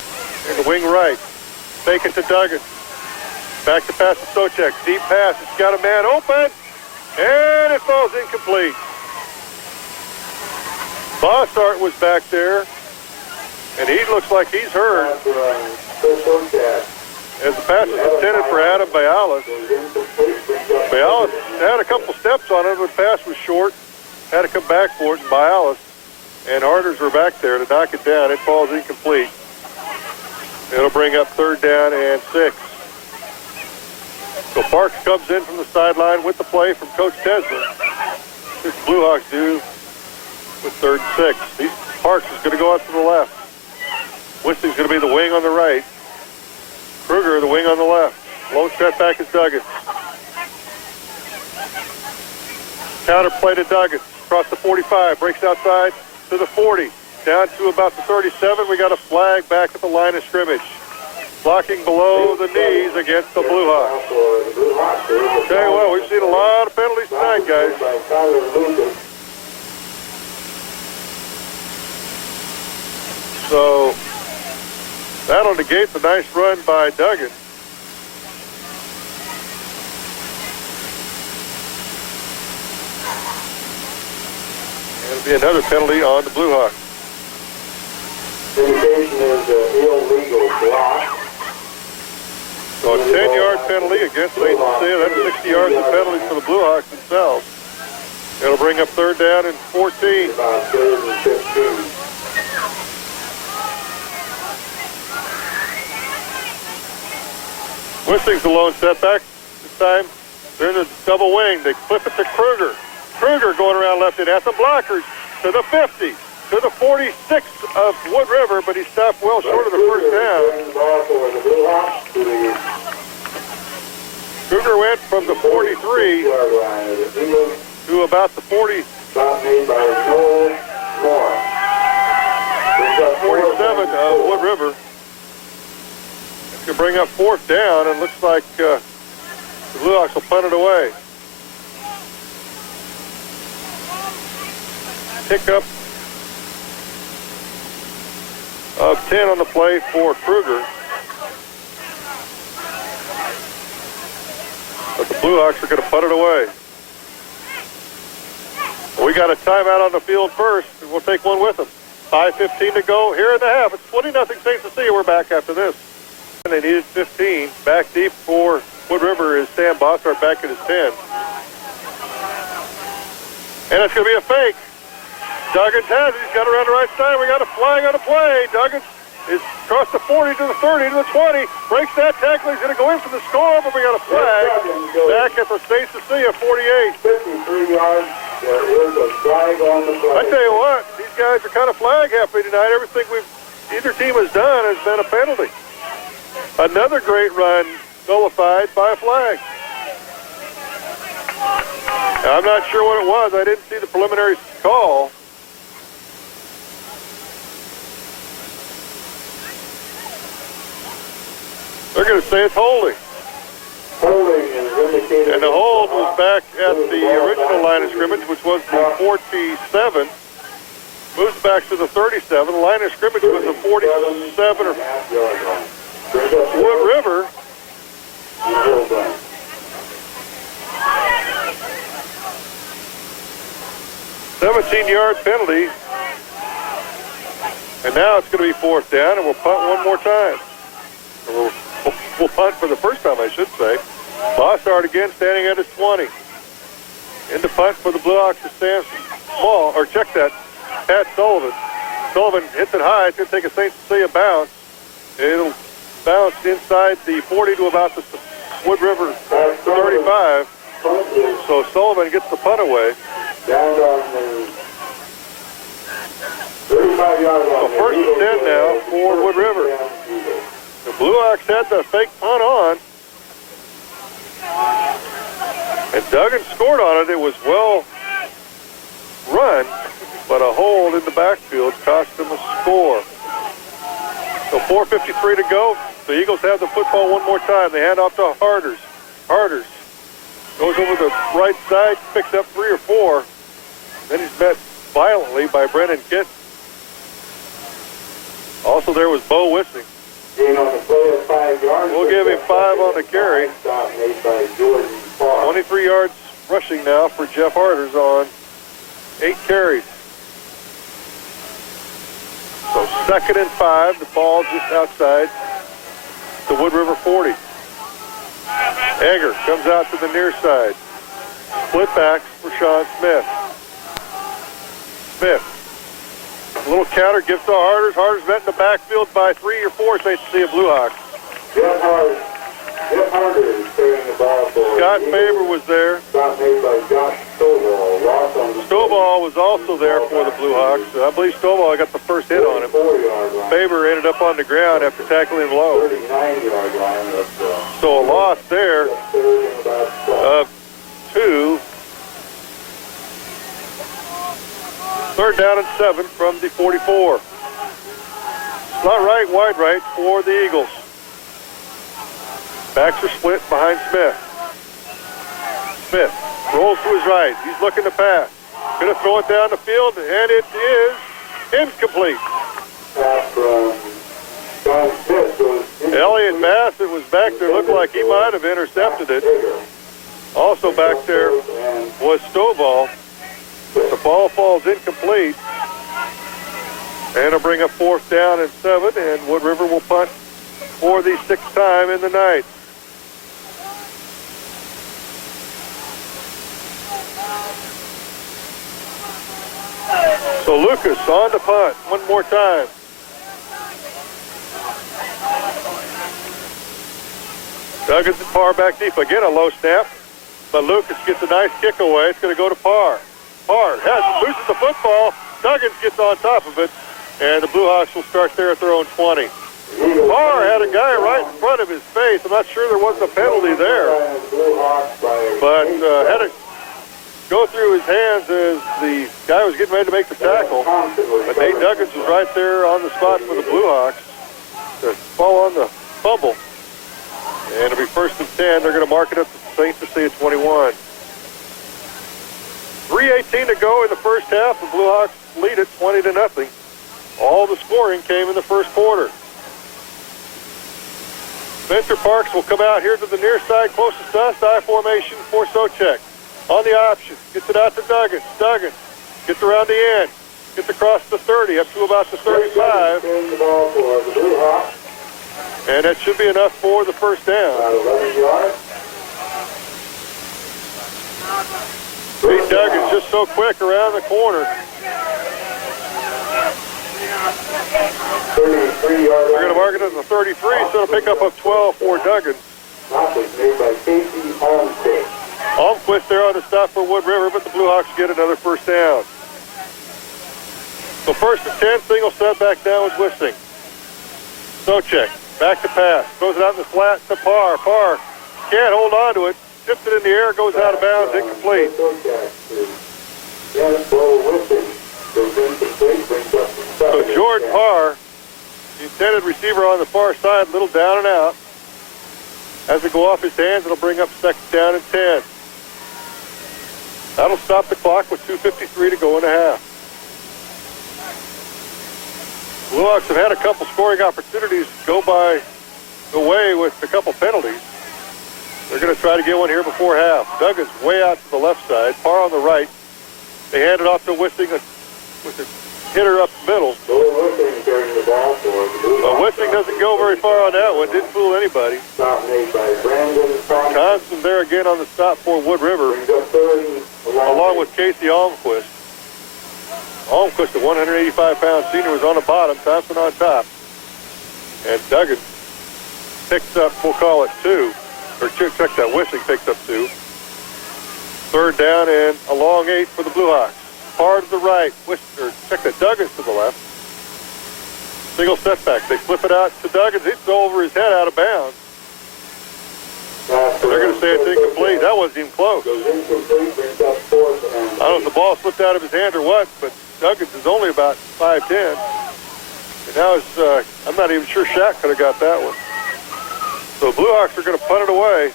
in the wing right. Fake it to Duggins. Back to pass to Socek. Deep pass. It's got a man open. And it falls incomplete. Bossart was back there. And he looks like he's hurt. As the pass is intended for Adam Bialis. Bialis had a couple steps on it, but the pass was short. Had to come back for it, and Bialis and Harders were back there to knock it down. It falls incomplete. It'll bring up third down and 6. So Parks comes in from the sideline with the play from Coach Tesler. This Blue Hawks do with third and 6. Parks is going to go out to the left. Wisting's going to be the wing on the right. Kruger, the wing on the left. Lone step back is Duggins. Counter play to Duggins. Across the 45. Breaks outside to the 40. Down to about the 37. We got a flag back at the line of scrimmage. Blocking below the knees against the Blue Hawks. Okay, well, we've seen a lot of penalties tonight, guys. So that'll negate the nice run by Duggins. It'll be another penalty on the Blue Hawks. Indication is illegal block. So a 10-yard penalty against St. Cecilia. That's 60 yards of penalties for the Blue Hawks themselves. It'll bring up third down and 14. About third and 15. Wisting's the lone setback. This time they're in the double wing. They flip it to Kruger. Kruger going around left and at the blockers to the 50, to the 46 of Wood River, but he stopped well short of the first down. Kruger went from the 43 to about the 40. 47 of Wood River. It's going to bring up fourth down, and looks like the Blue Hawks will punt it away. Pickup of 10 on the play for Kruger. But the Blue Hawks are going to punt it away. We got a timeout on the field first, and we'll take one with them. 5:15 to go here in the half. It's 20-0 St. Cecilia. We're back after this. And they needed 15. Back deep for Wood River is Sam Bossart back at his 10. And it's going to be a fake. Duggins has it. He's got it around the right side. We got a flag on the play. Duggins is across the 40 to the 30 to the 20. Breaks that tackle. He's going to go in for the score, but we got a flag back at the St. Cecilia 48. 53 yards. There is a flag on the play. I tell you what, these guys are kind of flag happy tonight. Everything either team has done has been a penalty. Another great run nullified by a flag. Now, I'm not sure what it was. I didn't see the preliminary call. They're going to say it's holding. Holding is indicated. And the hold was back at the original line of scrimmage, which was the 47. Moves back to the 37. The line of scrimmage was the 47 or Wood River. 17-yard penalty. And now it's going to be fourth down, and we'll punt one more time. Or we'll punt for the first time, I should say. Bossard again standing at his 20. In the punt for the Blue Hawks is Sam Small, or check that, Pat Sullivan. Sullivan hits it high. It's going to take a St. Cecilia bounce. It'll bounce inside the 40 to about the Wood River 35. So Sullivan gets the punt away. Down on the 35-yard line. So first and 10 now for Wood River. The Blue Hawks had the fake punt on. And Duggan scored on it. It was well run, but a hold in the backfield cost them a score. So 4:53 to go. The Eagles have the football one more time. They hand off to Harders. Harders goes over the right side, picks up 3 or 4. Then he's met violently by Brennan Kitt. Also there was Bo Wissing. We'll give him 5 on the carry. 23 yards rushing now for Jeff Harders on 8 carries. So 2nd and 5, the ball just outside the Wood River 40. Egger comes out to the near side. Split backs for Sean Smith. Smith. A little counter, gives to Harders. Harders met in the backfield by 3 or 4 St. Cecilia Blue Hawks. Jeff Harders is carrying the ball for Scott Faber was there. Stop made by Josh Stovall. Stovall was also there for the Blue Hawks. I believe Stovall got the first hit on him. Faber ended up on the ground after tackling low. 39-yard line. So a loss there of 2. 3rd down and 7 from the 44. Slot right, wide right for the Eagles. Backs are split behind Smith. Smith rolls to his right. He's looking to pass. Going to throw it down the field, and it is incomplete. Elliott Bassett was back there. Looked like he might have intercepted it. Also back there was Stovall. The ball falls incomplete. And it'll bring up 4th down and 7, and Wood River will punt for the 6th time in the night. So Lucas on the punt one more time. Duggan's and Parr back deep. Again, a low snap, but Lucas gets a nice kick away. It's going to go to Parr. Parr loses the football. Duggins gets on top of it, and the Blue Hawks will start there at their own 20. Parr had a guy right in front of his face. I'm not sure there wasn't a penalty there, but had it go through his hands as the guy was getting ready to make the tackle. But Nate Duggins was right there on the spot for the Blue Hawks to fall on the fumble. And it'll be 1st and 10. They're going to mark it up to St. Cecilia 21. 3:18 to go in the first half. The Blue Hawks lead it 20-0. All the scoring came in the first quarter. Spencer Parks will come out here to the near side, closest to us, I formation for Socek. On the option, gets it out to Duggins. Duggins gets around the end, gets across the 30, up to about the 35. And that should be enough for the first down. Pete Duggins just so quick around the corner. They're going to mark it as a 33, so it'll pick up 12 for Duggins. Almquist there on the stop for Wood River, but the Blue Hawks get another first down. So 1st and 10, single set back down with Wissing. Socek Back to pass. Throws it out in the flat to Parr. Parr can't hold on to it. Tips it in the air, goes out of bounds, incomplete. So Jordan Parr, the intended receiver on the far side, a little down and out. As it go off his hands, it'll bring up second down and 10. That'll stop the clock with 2:53 to go in the half. Blue Hawks have had a couple scoring opportunities go by the way with a couple penalties. They're going to try to get one here before half. Duggan's way out to the left side, Parr on the right. They hand it off to Wissing with the hitter up the middle. Wissing doesn't go very far on that one. Didn't fool anybody. Constant there again on the stop for Wood River, along with Casey Almquist. Almquist, the 185-pound senior, was on the bottom. Thompson on top. And Duggan picks up, we'll call it 2. Or check that, Wissing picks up 2. Third down and a long 8 for the Blue Hawks. Parr to the right. Check that, Duggan's to the left. Single setback. They flip it out to Duggan's. It's over his head out of bounds. They're going to say it's incomplete. That wasn't even close. I don't know if the ball slipped out of his hand or what, but Duggan's is only about 5'10". And now it's, I'm not even sure Shaq could have got that one. So Blue Hawks are going to punt it away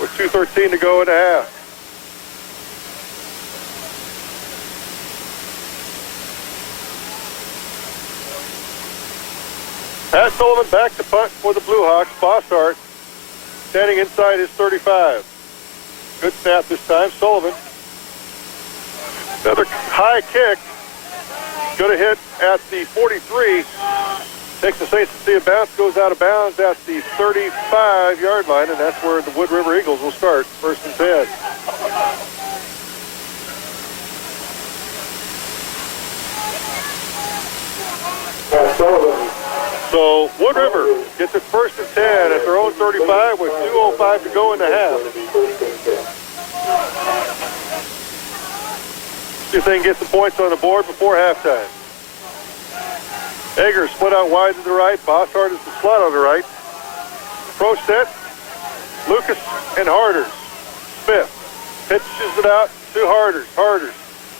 with 2:13 to go in the half. Pat Sullivan back to punt for the Blue Hawks. Bossart standing inside his 35. Good snap this time. Sullivan. Another high kick. Going to hit at the 43. Takes the St. Cecilia bounce, goes out of bounds at the 35-yard line, and that's where the Wood River Eagles will start, first and 10. So Wood River gets it first and 10 at their own 35 with 2:05 to go in the half. See if they can get some points on the board before halftime. Egger split out wide to the right. Bossart is the slot on the right. Pro set. Lucas and Harders. Smith pitches it out to Harders. Harders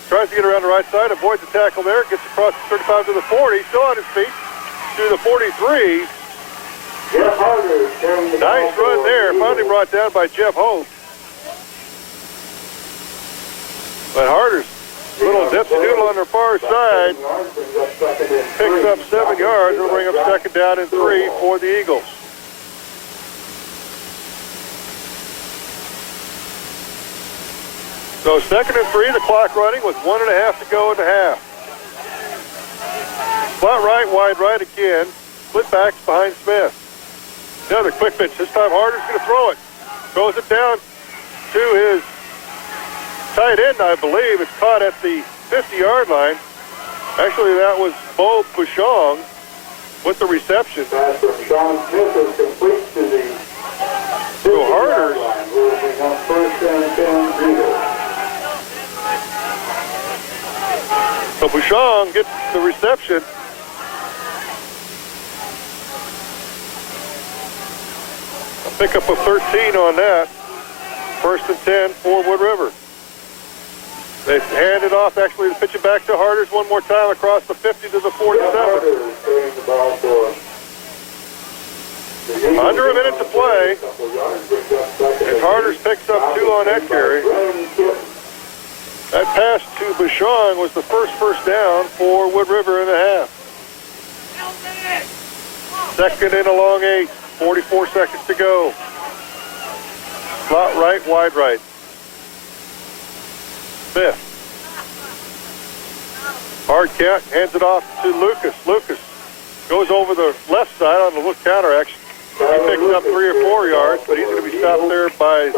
tries to get around the right side, avoids the tackle there, gets across the 35 to the 40, still on his feet, to the 43. Nice run there, finally brought down by Jeff Hope. But Harders, little dipsy-doodle on their far side, picks up 7 yards. It'll bring up second down and 3 for the Eagles. So second and 3, the clock running with 1.5 to go in the half. Flat right, wide right again. Split backs behind Smith. Another quick pitch. This time Harder's going to throw it. Throws it down to his tight end, I believe. It's caught at the 50-yard line. Actually, that was Bo Bouchon with the reception. So Harders. So Bouchon gets the reception. A pickup of 13 on that. First and 10 for Wood River. They hand it off, actually, to pitch it back to Harders one more time across the 50 to the 47. Under a minute to play. And Harders picks up 2 on that carry. That pass to Bouchon was the first down for Wood River in the half. Second and a long 8. 44 seconds to go. Slot right, wide right. Smith. Hard count, hands it off to Lucas. Lucas goes over the left side on the little counter action. He picks up 3 or 4 yards, but he's going to be stopped there by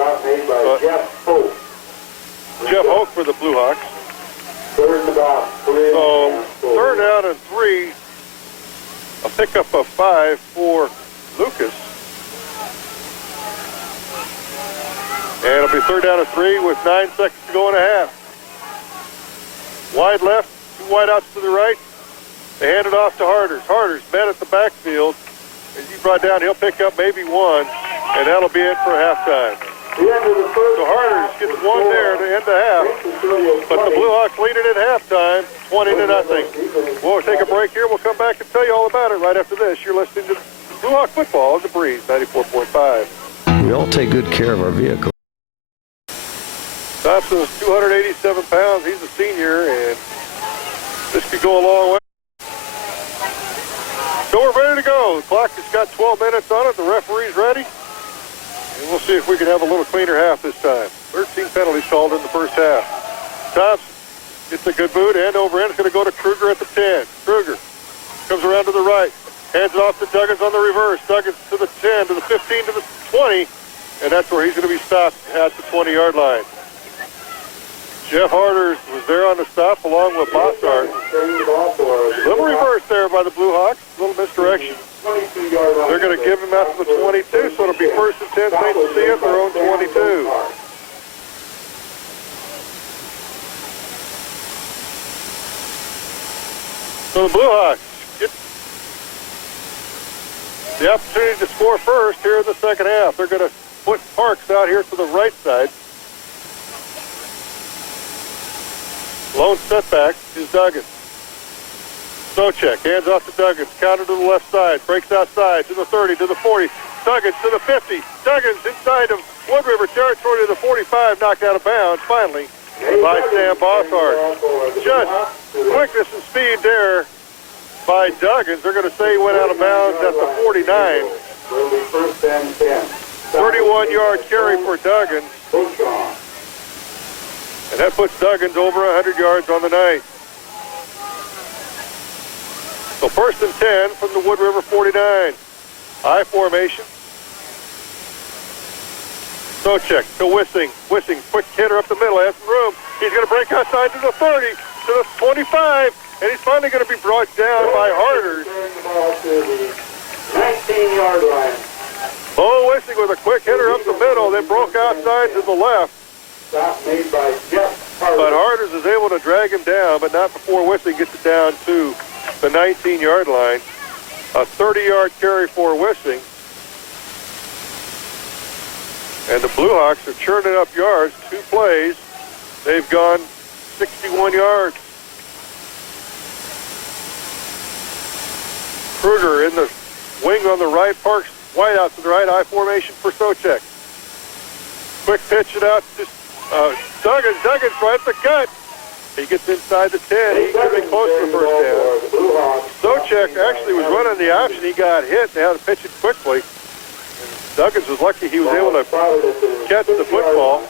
Jeff Hoke for the Blue Hawks. So third down and 3, a pickup of 5 for Lucas. And it'll be third down and 3 with 9 seconds to go in a half. Wide left, 2 wide outs to the right. They hand it off to Harders. Harders met at the backfield. as you brought down, he'll pick up maybe one, and that'll be it for halftime. So Harders gets one there to end the half, but the Blue Hawks lead it at halftime, 20-0. We'll take a break here. We'll come back and tell you all about it right after this. You're listening to Blue Hawk Football on the Breeze, 94.5. We all take good care of our vehicle. Thompson's 287 pounds. He's a senior, and this could go a long way. So we're ready to go. The clock has got 12 minutes on it. The referee's ready. And we'll see if we can have a little cleaner half this time. 13 penalties called in the first half. Thompson gets a good boot, end over end. It's going to go to Kruger at the 10. Kruger comes around to the right. Hands it off to Duggins on the reverse. Duggins to the 10, to the 15, to the 20. And that's where he's going to be stopped at the 20-yard line. Jeff Harders was there on the stop along with Bossart. Little reverse there by the Blue Hawks. Little misdirection. They're going to give him out to the 22, so it'll be first and 10, St. Cecilia at their own 22. So the Blue Hawks get the opportunity to score first here in the second half. They're going to put Parks out here to the right side. Lone setback is Duggins. Socek, hands off to Duggins. Counter to the left side. Breaks outside to the 30, to the 40. Duggins to the 50. Duggins inside of Wood River territory to the 45. Knocked out of bounds, finally, by Sam Bossart. Just quickness and speed there by Duggins. They're going to say he went out of bounds at the 49. 31-yard carry for Duggins. And that puts Duggins over 100 yards on the night. So first and 10 from the Wood River 49. I formation. Socek to Wissing. Wissing, quick hitter up the middle, has some room. He's going to break outside to the 30, to the 25, and he's finally going to be brought down by Harders. 19-yard line. Bo Wissing with a quick hitter up the middle, then broke outside to the left. Stop made by Jeff Harders. But Harders is able to drag him down, but not before Wissing gets it down to the 19-yard line. A 30-yard carry for Wissing. And the Blue Hawks are churning up yards. 2 plays. They've gone 61 yards. Kruger in the wing on the right. Parks wide out to the right. I formation for Socek. Quick pitch it out to Duggins. Duggins right at the gut. He gets inside the 10. He's getting close to the first down. Socek actually was running the option. He got hit. They had to pitch it quickly. And Duggins was lucky he was able to catch the football.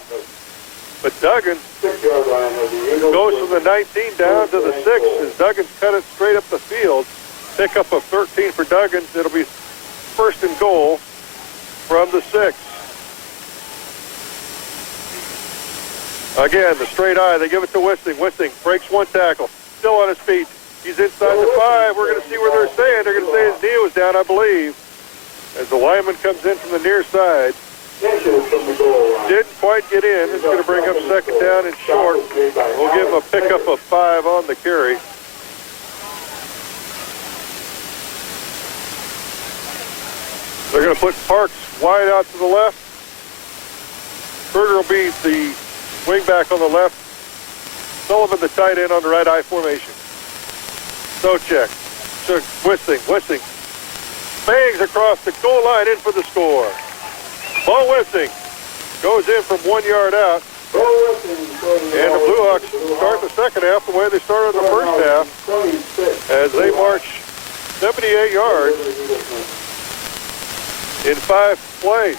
But Duggins goes from the 19 down to the 6 as Duggins cut it straight up the field. Pickup of 13 for Duggins. It'll be first and goal from the 6. Again, the straight eye. They give it to Wissing. Wissing breaks one tackle. Still on his feet. He's inside the 5. We're going to see where they're saying. They're going to say his knee was down, I believe. As the lineman comes in from the near side. Didn't quite get in. It's going to bring up second down and short. We'll give him a pickup of 5 on the carry. They're going to put Parks wide out to the left. Kruger will be the wingback on the left. Sullivan the tight end on the right. I formation. Socek to Wissing. Wissing bangs across the goal line in for the score. Bo Wissing goes in from 1 yard out. And the Blue Hawks start the second half the way they started the first half as they march 78 yards in 5 plays.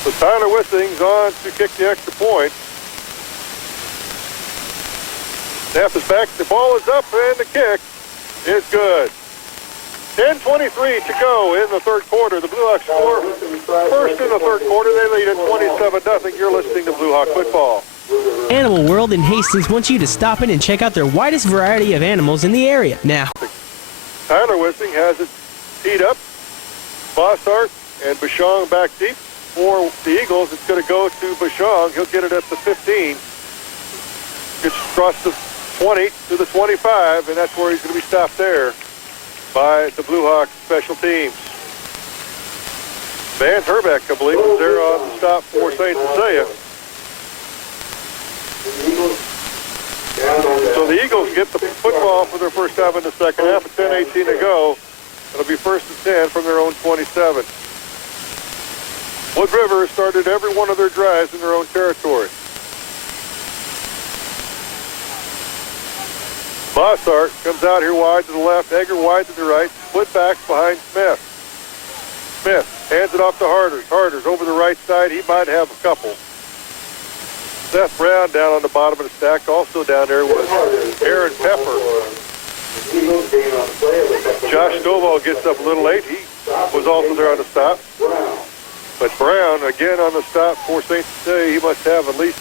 So Tyler Wissing's on to kick the extra point. Snap is back. The ball is up, and the kick is good. 10:23 to go in the third quarter. The Blue Hawks score first in the third quarter. They lead at 27-0. You're listening to Blue Hawk Football. Animal World in Hastings wants you to stop in and check out their widest variety of animals in the area. Now, Tyler Wissing has it teed up. Bossart and Bouchon back deep. For the Eagles, it's going to go to Bouchon. He'll get it at the 15. Gets across the 20 to the 25, and that's where he's going to be stopped there. by the Blue Hawks special teams. Van Herbeck, I believe, was there on the stop for St. Cecilia. So the Eagles get the football for their first time in the second half at 10:18 to go. It'll be 1st and 10 from their own 27. Wood River started every one of their drives in their own territory. Bossart comes out here wide to the left, Egger wide to the right, split back behind Smith. Smith hands it off to Harders. Harders over the right side, he might have a couple. Seth Brown down on the bottom of the stack. Also down there was Aaron Pepper. Josh Stovall gets up a little late. He was also there on the stop. But Brown, again on the stop for St. Cecilia, he must have at least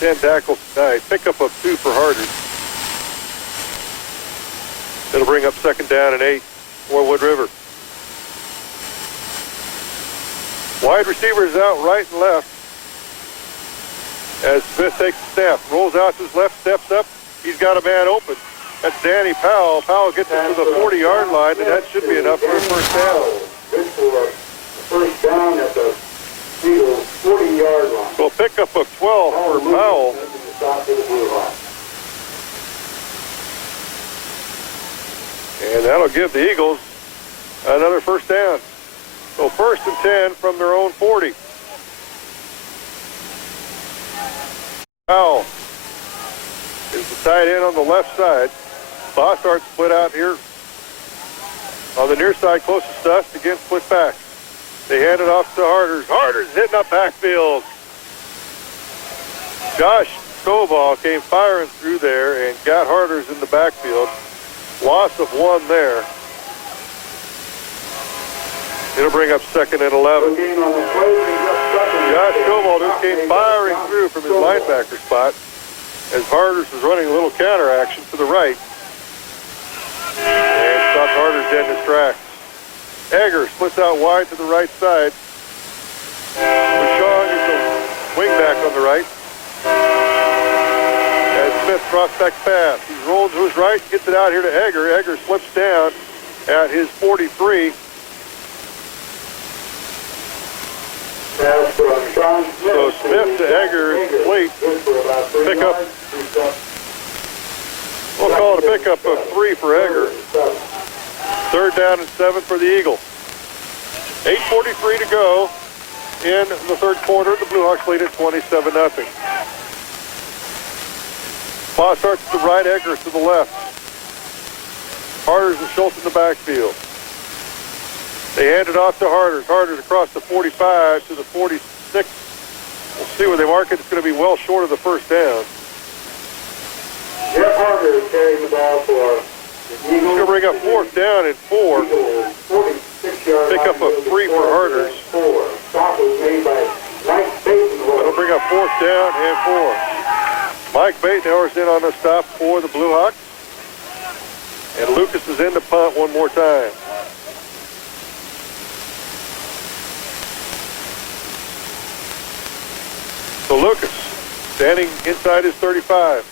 10 tackles tonight. Pickup of 2 for Harders. It'll bring up 2nd down and 8 for Wood River. Wide receivers out right and left. As Smith takes the snap, rolls out to his left, steps up. He's got a man open. That's Danny Powell. Powell gets him to the 40-yard line, and that should be enough for a first down. Good for first down at the Eagles' 40-yard line. So a pickup of 12 for Powell. And that'll give the Eagles another first down. So 1st and 10 from their own 40. Powell is the tight end on the left side. Bossart split out here on the near side closest to us. Again, split back. They hand it off to Harders. Harders hitting up backfield. Josh Stovall came firing through there and got Harders in the backfield. Loss of 1 there. It'll bring up 2nd and 11. Josh Stovall just came firing through from his linebacker spot as Harders was running a little counter action to the right. And stopped Harders dead in his tracks. Egger splits out wide to the right side. Rashawn is the wingback on the right. As Smith cross-back pass. He rolls to his right, gets it out here to Egger. Egger slips down at his 43. So Smith to Egger is complete. Pickup. We'll call it a pickup of 3 for Egger. 3rd down and 7 for the Eagles. 8:43 to go in the 3rd quarter. The Blue Hawks lead at 27-0. Bossart to the right, Egger to the left. Harders and Schultz in the backfield. They hand it off to Harders. Harders across the 45 to the 46. We'll see where they mark it. It's going to be well short of the first down. Jeff Harders carrying the ball for the Eagles. He's going to bring up 4th down and 4. Pick up a 3 for Harders. It'll bring up 4th down and 4. Mike Batenhauer's in on the stop for the Blue Hawks. And Lucas is in to punt one more time. So Lucas, standing inside his 35.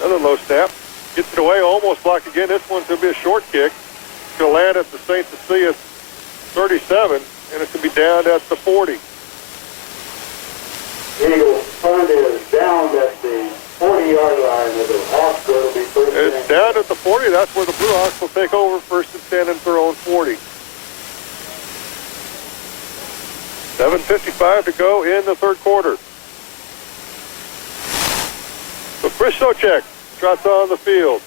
Another low snap. Gets it away, almost blocked again. This one's going to be a short kick. It's going to land at the St. Cecilia 37, and it's going to be down at the 40. Eagles punt is down at the 40-yard line of the Hawks. It'll be first. It's down at the 40. That's where the Blue Hawks will take over 1st and 10 at their own 40. 7:55 to go in the 3rd quarter. So Chris Socek trots on the field.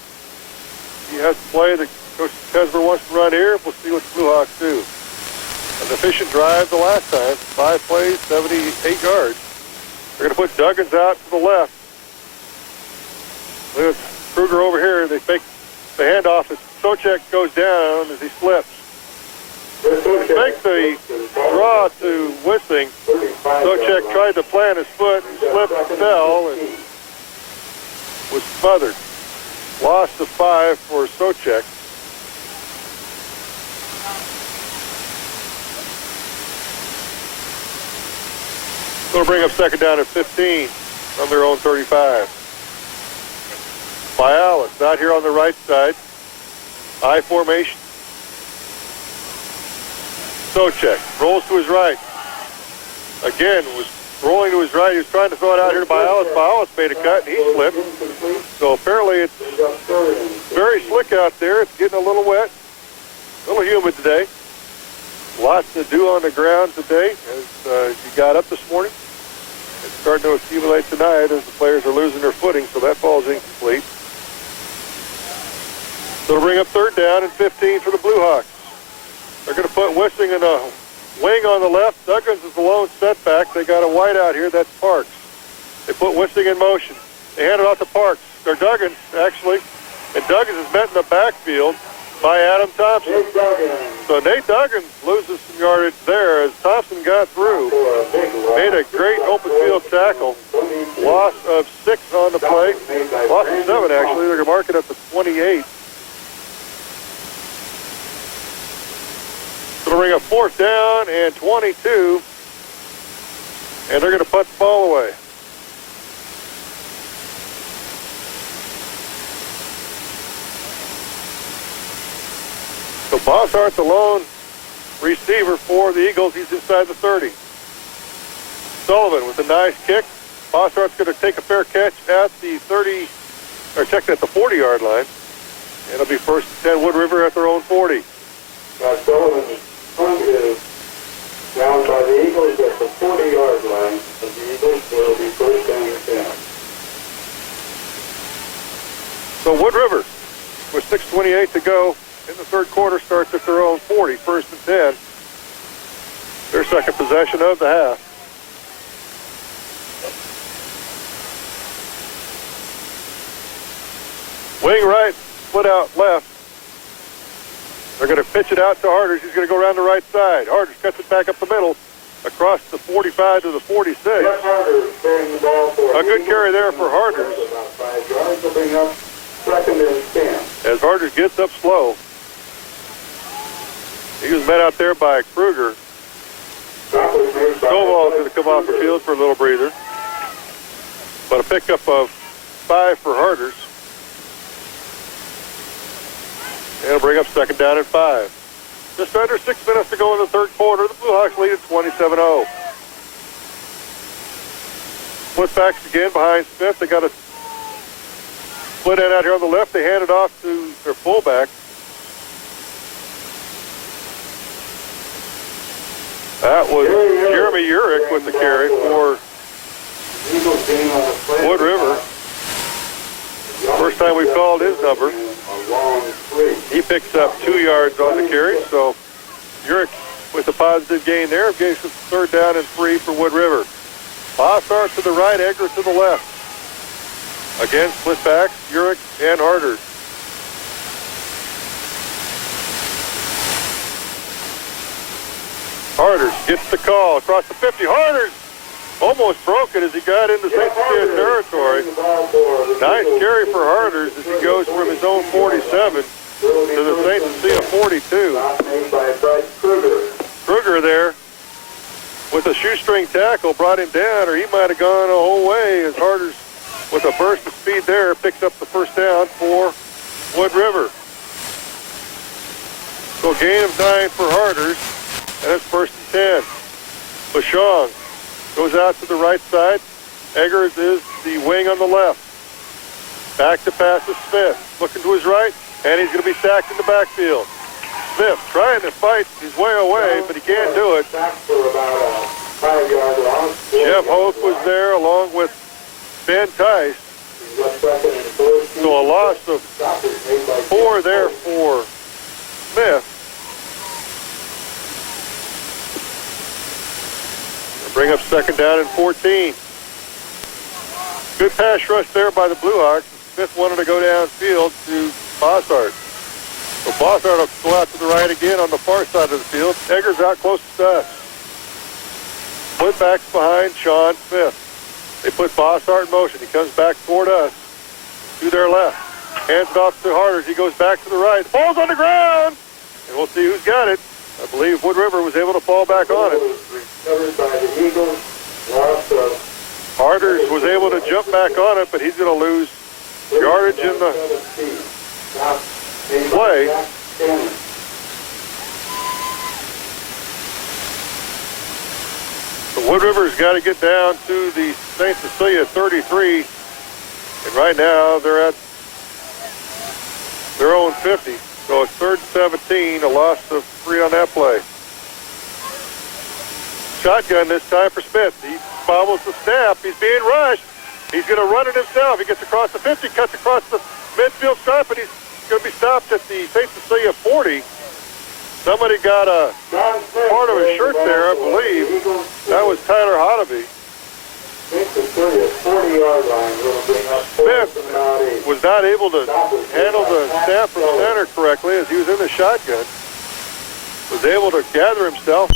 He has to play that Coach Tesmer wants to run here. We'll see what the Blue Hawks do. An efficient drive the last time. 5 plays, 78 yards. They're going to put Duggins out to the left. With Kruger over here, they fake the handoff as Socek goes down as he slips. They fake the draw to Wissing. Socek tried to plant his foot and slipped and fell and was smothered. Loss of 5 for Socek. Going to bring up 2nd down at 15 from their own 35. Bialis out here on the right side. I formation. Socek rolls to his right. Again, was rolling to his right. He was trying to throw it out here to Bialis. Bialis made a cut, and he slipped. So apparently it's very slick out there. It's getting a little wet, a little humid today. Lots to do on the ground today as you got up this morning. It's starting to accumulate tonight as the players are losing their footing, so that ball's incomplete. So it'll bring up third down and 15 for the Blue Hawks. They're going to put Wissing in a wing on the left. Duggins is the lone setback. They got a white out here. That's Parks. They put Wissing in motion. They hand it off to Parks. Or Duggins, actually. And Duggins is met in the backfield by Adam Thompson. So Nate Duggins loses some yardage there as Thompson got through. Made a great open field tackle. Loss of 6 on the play. Loss of 7, actually. They're going to mark it up to 28. So they'll bring up fourth down and 22. And they're going to punt the ball away. So Bossart, the lone receiver for the Eagles, he's inside the 30. Sullivan with a nice kick. Bossart's going to take a fair catch at the 30, or check at the 40-yard line. And it'll be first and 10 Wood River at their own 40. Sullivan's punt is down by the Eagles at the 40-yard line. The Eagles will be first and 10. So Wood River, with 6:28 to go in the third quarter, starts at their own 40, first and 10. Their second possession of the half. Wing right, split out left. They're going to pitch it out to Harders. He's going to go around the right side. Harders cuts it back up the middle, across the 45 to the 46. A good carry there for Harders. About 5 yards will bring up second and 10. As Harders gets up slow. He was met out there by Kruger. Stovall's going to come off the field for a little breather. But a pickup of 5 for Harders. And it'll bring up second down and 5. Just under 6 minutes to go in the third quarter. The Blue Hawks lead at 27-0. Split backs again behind Smith. They got a split end out here on the left. They hand it off to their fullback. That was Jeremy Urich with the carry for Wood River. First time we've called his number. He picks up 2 yards on the carry, so Urich with a positive gain there gives us third down and 3 for Wood River. Bossart to the right, Egger to the left. Again, split backs, Urich and Harders. Harders gets the call across the 50. Harders almost broke it as he got into St. Cecilia territory. Nice carry for Harders as he goes from his own 47 to the St. Cecilia 42. Kruger there with a shoestring tackle brought him down, or he might have gone a whole way as Harders, with a burst of speed there, picks up the first down for Wood River. So gain of 9 for Harders, and it's first and 10. Bashong goes out to the right side. Eggers is the wing on the left. Back to pass to Smith. Looking to his right, and he's going to be sacked in the backfield. Smith trying to fight his way away, but he can't do it. Jeff Hoke was there along with Ben Tice. So a loss of 4 there for Smith. Bring up second down and 14. Good pass rush there by the Blue Hawks. Smith wanted to go downfield to Bossart. So Bossart will go out to the right again on the far side of the field. Eggers out close to us. Split backs behind Sean Smith. They put Bossart in motion. He comes back toward us to their left. Hands it off to Harders. He goes back to the right. Ball's on the ground. And we'll see who's got it. I believe Wood River was able to fall back on it. Harders was able to jump back on it, but he's going to lose yardage in the play. Wood River's got to get down to the St. Cecilia 33, and right now they're at their own 50. So it's 3rd and 17, a loss of 3 on that play. Shotgun this time for Smith. He follows the snap. He's being rushed. He's going to run it himself. He gets across the 50, cuts across the midfield stripe, and he's going to be stopped at the St. Cecilia 40. Somebody got a part of his shirt there, I believe. That was Tyler Hotteby. Smith was not able to handle the snap from center correctly as he was in the shotgun. Was able to gather himself.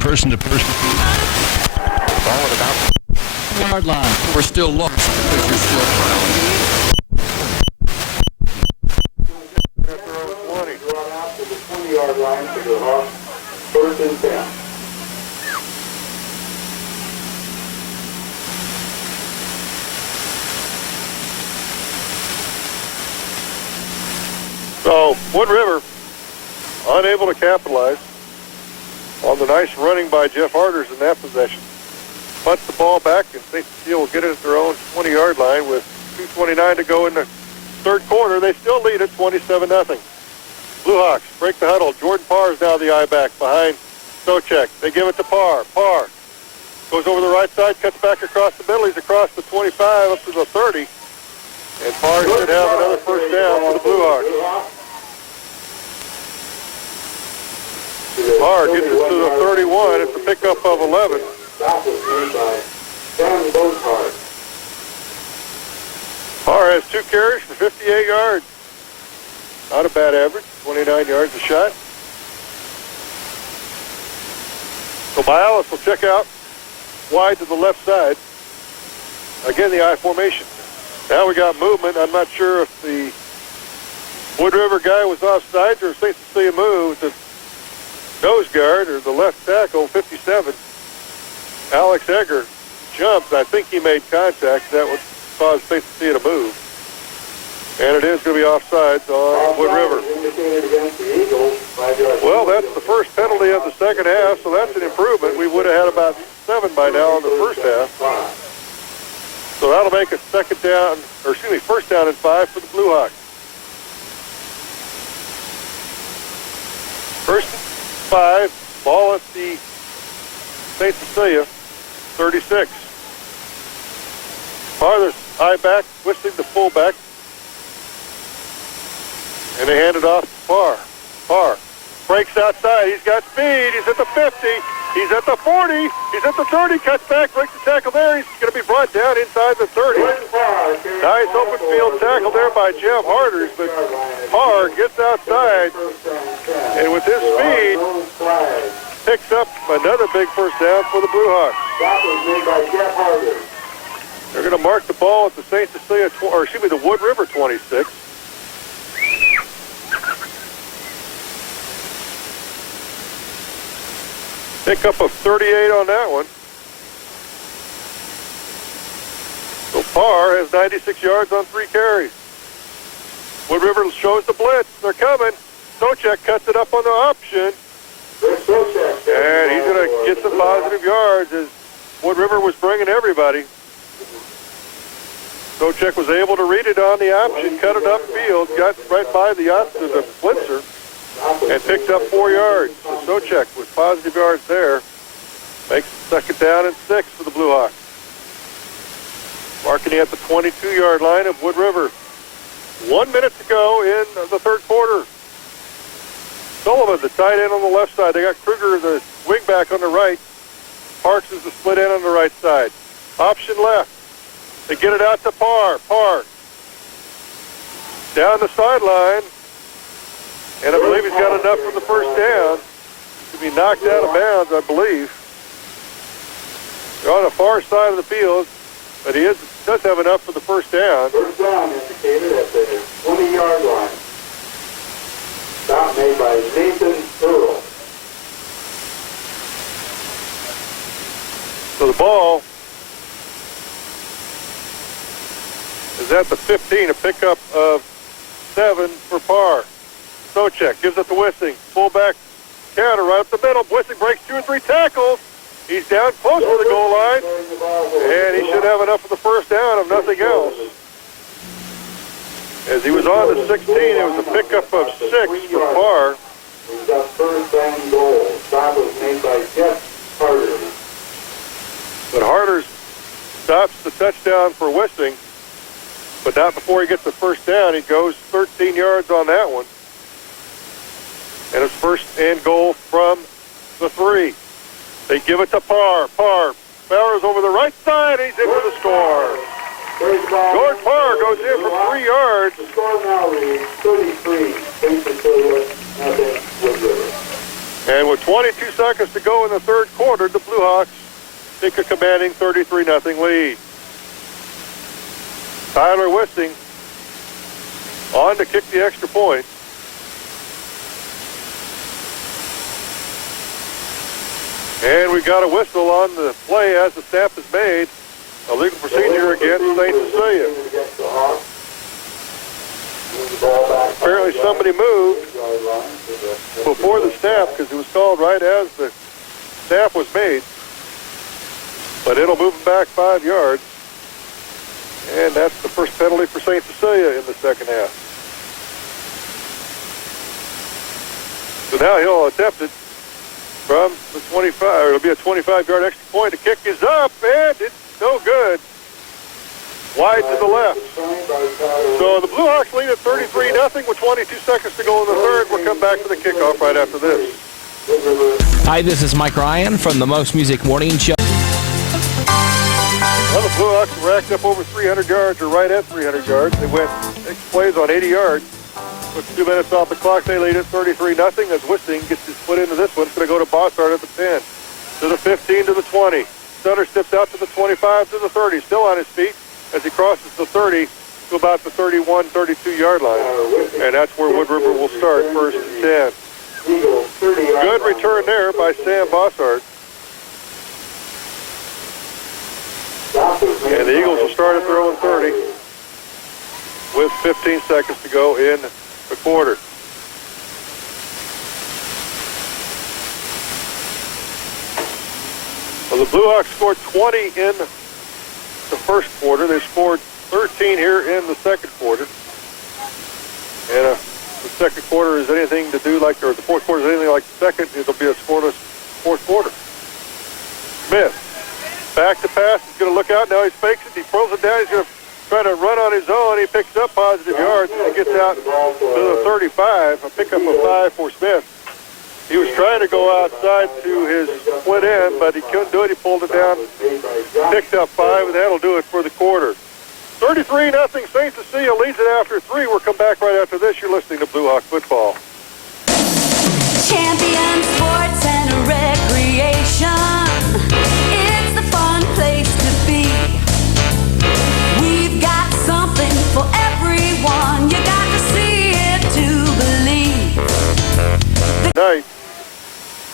Person to person. Ball at about Yard line. We're still lost because you're still proud. Run out to the 20-yard line for the Hawks. 1st and 10. So Wood River unable to capitalize on the nice running by Jeff Harders in that possession. Punts the ball back, and St. Cecilia will get it at their own 20-yard line with 2:29 to go in the 3rd quarter. They still lead at 27-0. Blue Hawks break the huddle. Jordan Parr is now the I-back behind Stochek. They give it to Parr. Parr goes over the right side, cuts back across the middle. He's across the 25 up to the 30. And Parr should have another first down for the Blue Hawks. Parr gets it to the 31. It's a pickup of 11. Parr has 2 carries for 58 yards. Not a bad average. 29 yards a shot. So Bialis will check out wide to the left side. Again, the I formation. Now we got movement. I'm not sure if the Wood River guy was offsides or if St. Cecilia moved. The nose guard or the left tackle, 57, Alex Egger, jumped. I think he made contact. That would cause St. Cecilia to move. And it is going to be offsides on Wood River. Well, that's the first penalty of the second half, so that's an improvement. We would have had about 7 by now in the first half. So that'll make it first down and 5 for the Blue Hawks. First and 5, ball at the St. Cecilia 36. Farthest high back, twisting the fullback. And they hand it off to Parr. Parr breaks outside. He's got speed. He's at the 50. He's at the 40. He's at the 30. Cuts back, breaks the tackle there. He's going to be brought down inside the 30. Nice open field tackle there by Jeff Harders, but Parr gets outside. And with his speed, picks up another big first down for the Blue Hawks. They're going to mark the ball at the St. Cecilia, the Wood River 26. Pickup of 38 on that one. So Parr has 96 yards on 3 carries. Wood River shows the blitz. They're coming. Stochek cuts it up on the option. And he's going to get some positive yards as Wood River was bringing everybody. Stochek was able to read it on the option, cut it upfield, got right by the blitzer, and picked up 4 yards. So Stochek with positive yards there makes it 2nd down and 6 for the Blue Hawks. Marking at the 22-yard line of Wood River. 1 minute to go in the 3rd quarter. Sullivan, the tight end on the left side. They got Kruger, the wingback, on the right. Parks is the split end on the right side. Option left. They get it out to Parr. Parr down the sideline. And I believe he's got enough for the first down to be knocked out of bounds, I believe. They're on the far side of the field, but he does have enough for the first down. First down indicated at the 20-yard line. Stop made by Nathan Earl. So the ball is at the 15, a pickup of 7 for par. Socek gives it to Wissing. Fullback counter right up the middle. Wissing breaks 2 or 3 tackles. He's down close to the goal line, and he should have enough of the first down if nothing else. As he was on the 16, it was a pickup of 6 for par. He's got first down goal. Stop was made by Jeff Harder. But Harders stops the touchdown for Wissing, but not before he gets the first down. He goes 13 yards on that one. And it's first and goal from the 3. They give it to Parr. Parr powers over the right side. He's in for the score. George Parr goes in from 3 yards. The score now reads 33. St. Cecilia, nothing, Wood River. And with 22 seconds to go in the third quarter, the Blue Hawks take a commanding 33-0 lead. Tyler Wissing on to kick the extra point. And we got a whistle on the play as the snap is made. A legal procedure against St. Cecilia. Apparently somebody moved before the snap because it was called right as the snap was made. But it'll move him back 5 yards. And that's the first penalty for St. Cecilia in the second half. So now he'll attempt it from the 25. It'll be a 25-yard extra point. The kick is up, and it's no good. Wide to the left. So the Blue Hawks lead at 33-0 with 22 seconds to go in the third. We'll come back to the kickoff right after this. Hi, this is Mike Ryan from the Most Music Morning Show. Well, the Blue Hawks racked up over 300 yards, or right at 300 yards. They went 6 plays on 80 yards. With 2 minutes off the clock, they lead at 33-0 as Wissing gets his foot into this one. It's going to go to Bossart at the 10, to the 15, to the 20. Sutter steps out to the 25, to the 30, still on his feet as he crosses the 30 to about the 31, 32-yard line. And that's where Wood River will start, first and 10. Good return there by Sam Bossart. And the Eagles will start at their own 30 with 15 seconds to go in the quarter. Well, the Blue Hawks scored 20 in the first quarter. They scored 13 here in the second quarter. And the second quarter is anything to do like, or the fourth quarter is anything like the second, it'll be a scoreless fourth quarter. Smith, back to pass, he's going to look out, now he fakes it, he throws it down, he's going to try to run on his own, he picks up positive yards, and he gets out to the 35, a pickup of 5 for Smith. He was trying to go outside to his split end, but he couldn't do it, he pulled it down, picked up 5, and that'll do it for the quarter. 33-0, St. Cecilia leads it after 3. We'll come back right after this. You're listening to Blue Hawk Football. Champion Sports and Recreation. It's the fun place to be. We've got something for everyone. You got to see it to believe. Tonight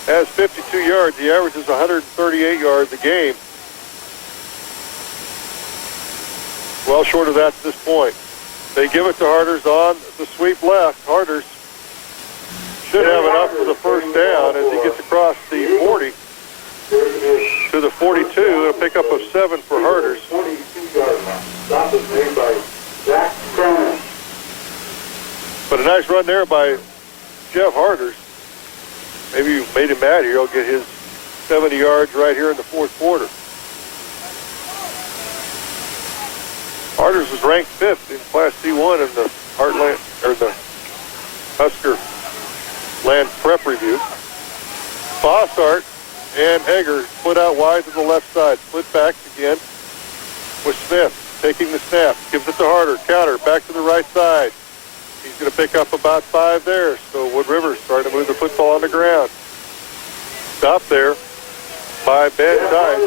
has 52 yards. He averages 138 yards a game. Well short of that at this point. They give it to Harders on the sweep left. Harders should have enough for the first down as he gets across the 40 to the 42, a pickup of 7 for Harders. But a nice run there by Jeff Harders. Maybe you made him mad here. He'll get his 70 yards right here in the fourth quarter. Harders was ranked 5th in Class C1 in the Heartland, or the Husker Land Prep Review. Bossart and Hager split out wide to the left side. Split back again with Smith taking the snap. Gives it to Harder. Counter. Back to the right side. He's going to pick up about 5 there. So Wood River's starting to move the football on the ground. Stop there by Ben Dyke.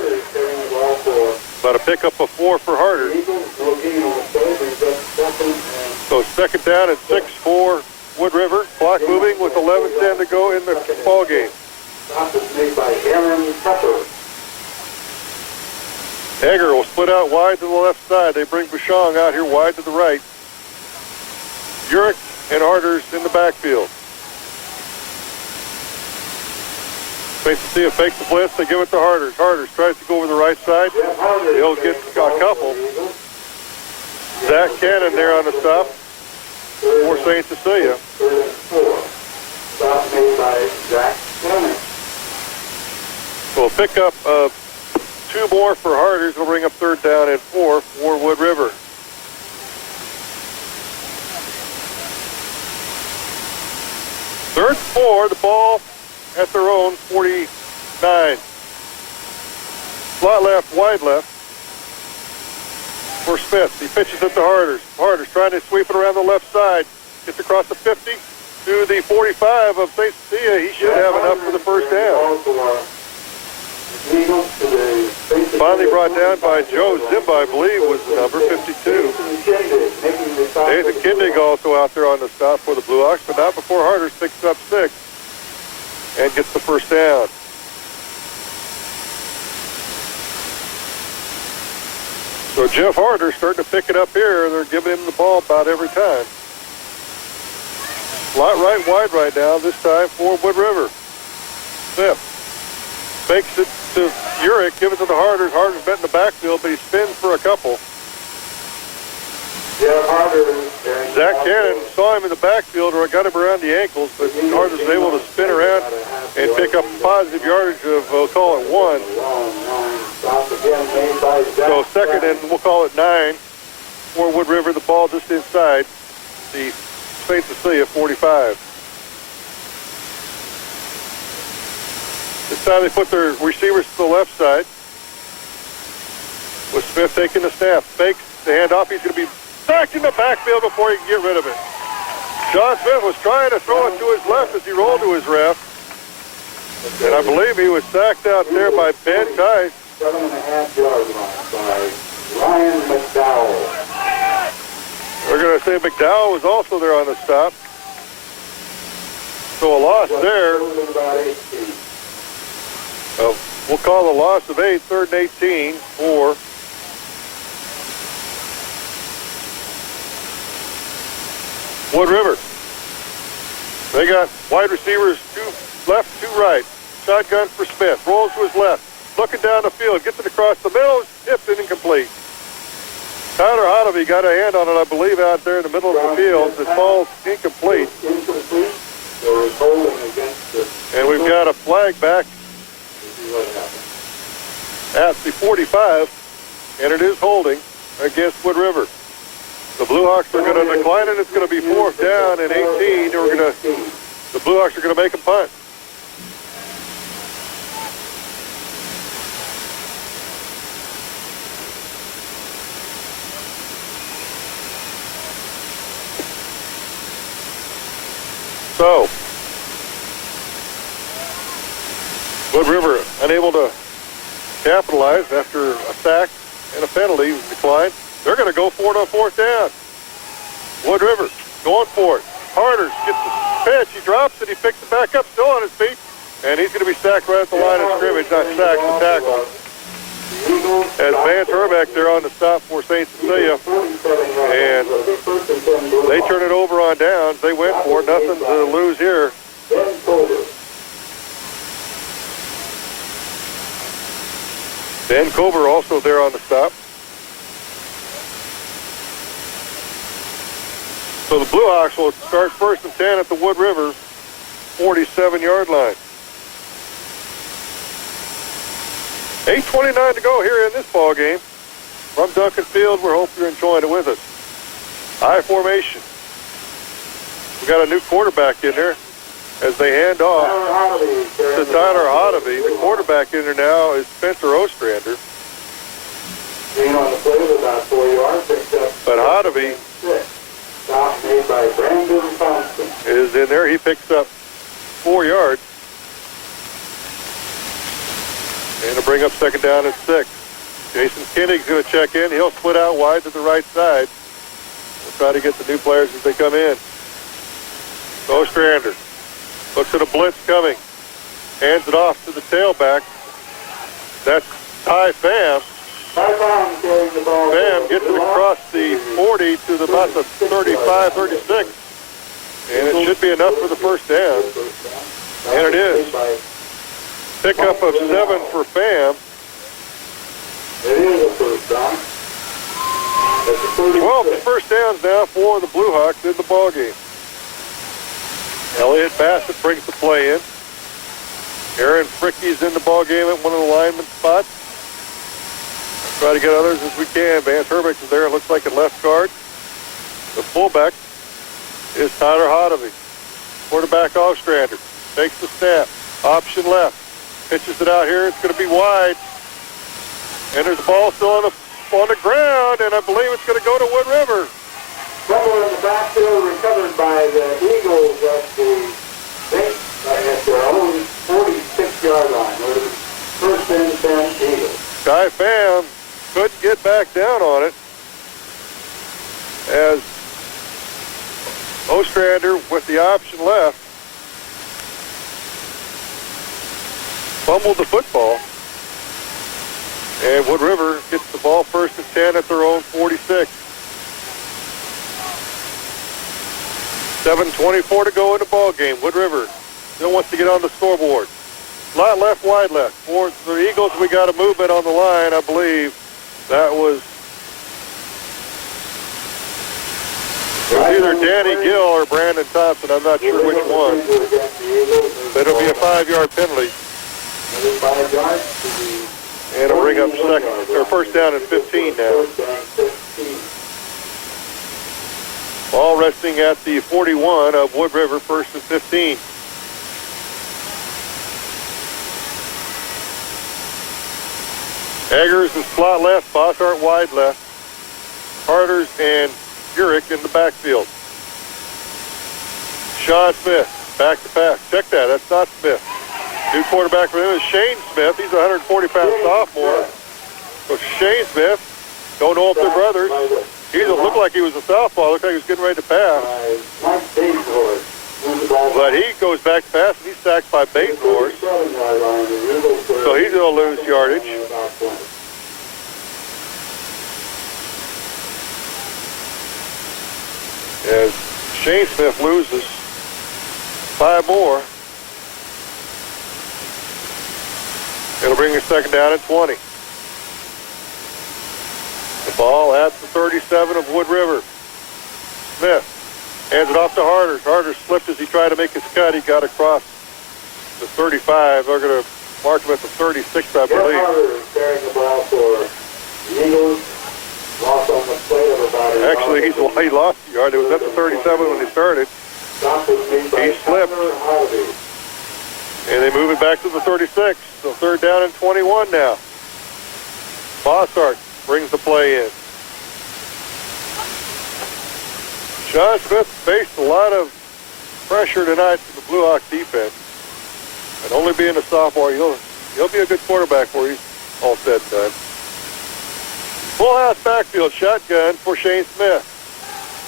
About a pickup of 4 for Harder. So second down and 6 for Wood River. Clock moving with 11:10 to go in the ball game. Stop is made by Aaron Pepper. Hager will split out wide to the left side. They bring Bouchon out here wide to the right. Urich and Harders in the backfield. St. Cecilia fakes the blitz. They give it to Harders. Harders tries to go over the right side. He'll get a couple. Zach Cannon there on the stop for St. Cecilia. Stop made by Zach Cannon. We'll pick up 2 more for Harders. We'll bring up 3rd down and 4 for Wood River. Third 4, the ball at their own 49. Slot left, wide left for Smith. He pitches it to Harders. Harders trying to sweep it around the left side. Gets across the 50 to the 45 of St. Cecilia. He should have enough for the first down. Finally brought down by Joe Zimba, I believe, was the number, 52. Nathan Kindig also out there on the stop for the Blue Hawks, but not before Harders picks up 6 and gets the first down. So Jeff Harders starting to pick it up here. They're giving him the ball about every time. Slot right, wide right now, this time for Wood River. Smith fakes it to Urich, give it to the Harders. Harders bet in the backfield, but he spins for a couple. Zach Cannon saw him in the backfield or got him around the ankles, but Harders was able to spin around and pick up positive yardage of, we'll call it 1. So 2nd and we'll call it 9 for Wood River. The ball just inside the St. Cecilia 45. This time they put their receivers to the left side. With Smith taking the snap. Fakes the handoff. He's going to be sacked in the backfield before he can get rid of it. John Smith was trying to throw it to his left as he rolled to his left. And I believe he was sacked out there by Ben Tice. 7.5-yard line by Ryan McDowell. We're going to say McDowell was also there on the stop. So a loss there. We'll call the loss of 8, 3rd and 18 for Wood River. They got wide receivers, 2 left, 2 right. Shotgun for Smith. Rolls to his left. Looking down the field. Gets it across the middle. Tipped and incomplete. Tyler Hotovy got a hand on it, I believe, out there in the middle of the field. It falls incomplete. And we've got a flag back at the 45, and it is holding against Wood River. The Blue Hawks are going to decline it. It's going to be 4th down and 18. The Blue Hawks are going to make a punt. So, Wood River unable to capitalize after a sack and a penalty declined. They're going to go for it on 4th down. Wood River going for it. Harders gets the pitch. He drops it. He picks it back up, still on his feet. And he's going to be sacked right at the line of scrimmage, not sacked, the tackle. As Vance Herbeck there on the stop for St. Cecilia. And they turn it over on downs. They went for it. Nothing to lose here. Dan Kober also there on the stop. So the Blue Hawks will start 1st and 10 at the Wood River 47-yard line. 8:29 to go here in this ball game. From Duncan Field, we hope you're enjoying it with us. I formation. We got a new quarterback in there as they hand off to Tyler Hotovy. The quarterback in there now is Spencer Ostrander. But Hotovy is in there. He picks up 4 yards. And to bring up 2nd down and 6. Jason Kindig's going to check in. He'll split out wide to the right side. We'll try to get the new players as they come in. Ostrander looks at a blitz coming. Hands it off to the tailback. That's Ty Pham. Pham gets it across the 40 to the about the 35, 36. And it should be enough for the first down. And it is. Pickup of 7 for Pham. It is a first down. 12 first downs now for the Blue Hawks in the ballgame. Elliott Bassett brings the play in. Aaron Fricke's in the ballgame at one of the lineman spots. Try to get others as we can. Vance Herbig is there, it looks like, at left guard. The fullback is Tyler Hodovy. Quarterback Ostrander takes the snap. Option left. Pitches it out here. It's going to be wide. And there's a ball still on the ground, and I believe it's going to go to Wood River. Trouble in the backfield recovered by the Eagles at their own 46-yard line. First and 10 Eagles. Ty Pham couldn't get back down on it as Ostrander with the option left fumbled the football. And Wood River gets the ball first and 10 at their own 46. 7:24 to go in the ball game. Wood River still wants to get on the scoreboard. Slot left, wide left. For the Eagles, we got a movement on the line, I believe. That was either Danny Gill or Brandon Thompson. I'm not sure which one. But it'll be a 5-yard penalty. And it'll bring up first down and 15 now. Ball resting at the 41 of Wood River, first and 15. Eggers is slot left, Bossart wide left. Carters and Urich in the backfield. Sean Smith, back to pass. Check that, that's not Smith. New quarterback for him is Shane Smith. He's a 140-pound sophomore. So Shane Smith, don't know if they're brothers. He doesn't look like he was a southpaw. Looked like he was getting ready to pass. But he goes back to pass, and he's sacked by Bainhorst. So he's going to lose yardage. As Shane Smith loses 5 more. It'll bring us second down at 20. The ball at the 37 of Wood River. Smith hands it off to Harders. Harders slipped as he tried to make his cut. He got across the 35. They're going to mark him at the 36, I believe. Harders carrying the ball for the Eagles. Lost on the play of about Actually, he lost a yard. It was at the 37 when he started. He slipped. And they move it back to the 36. So third down and 21 now. Bossart brings the play in. Sean Smith faced a lot of pressure tonight from the Blue Hawk defense. And only being a sophomore, he'll be a good quarterback for you, all said and done. Full house backfield shotgun for Shane Smith.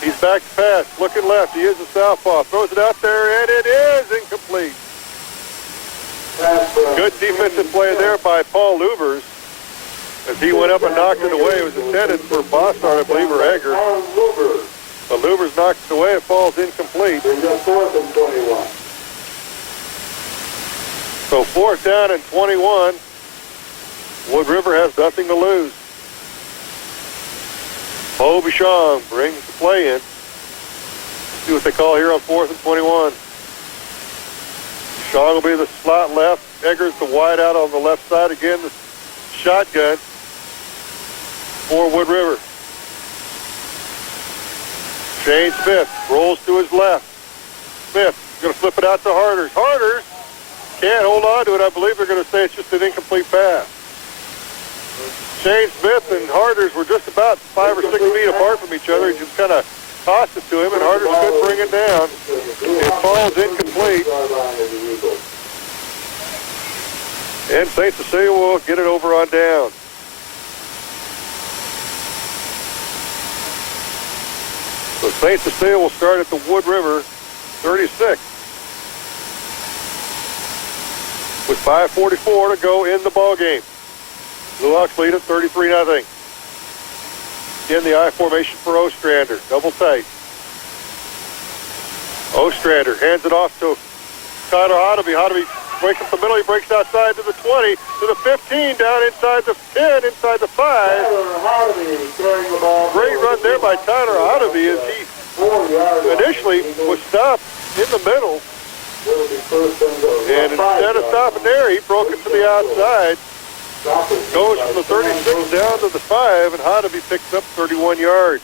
He's back to pass, looking left. He is a southpaw. Throws it out there, and it is incomplete. Good defensive play there by Paul Lubers as he went up and knocked it away. It was intended for Bossart, I believe, or Egger. But Lubers knocked it away. It falls incomplete. Fourth and 21. So fourth down and 21. Wood River has nothing to lose. Bo Bichon brings the play in. See what they call here on fourth and 21. Bichon will be the slot left. Eggers the wide out on the left side. Again, the shotgun for Wood River. Shane Smith rolls to his left. Smith is going to flip it out to Harders. Harders can't hold on to it. I believe they're going to say it's just an incomplete pass. Shane Smith and Harders were just about 5 or 6 feet apart from each other. He just kind of tossed it to him, and Harders couldn't bring it down. It falls incomplete. And St. Cecilia will get it over on down. So St. Cecilia will start at the Wood River 36. With 5:44 to go in the ball game. Blue Hawks lead at 33-0. Again, the I formation for Ostrander. Double tight. Ostrander hands it off to Tyler Hotteby. Hotteby breaks up the middle. He breaks outside to the 20, to the 15, down inside the 10, inside the 5. Great run there by Tyler Hotteby as he initially was stopped in the middle. And instead of stopping there, he broke it to the outside. Goes from the 36 down to the 5, and Hotteby picks up 31 yards.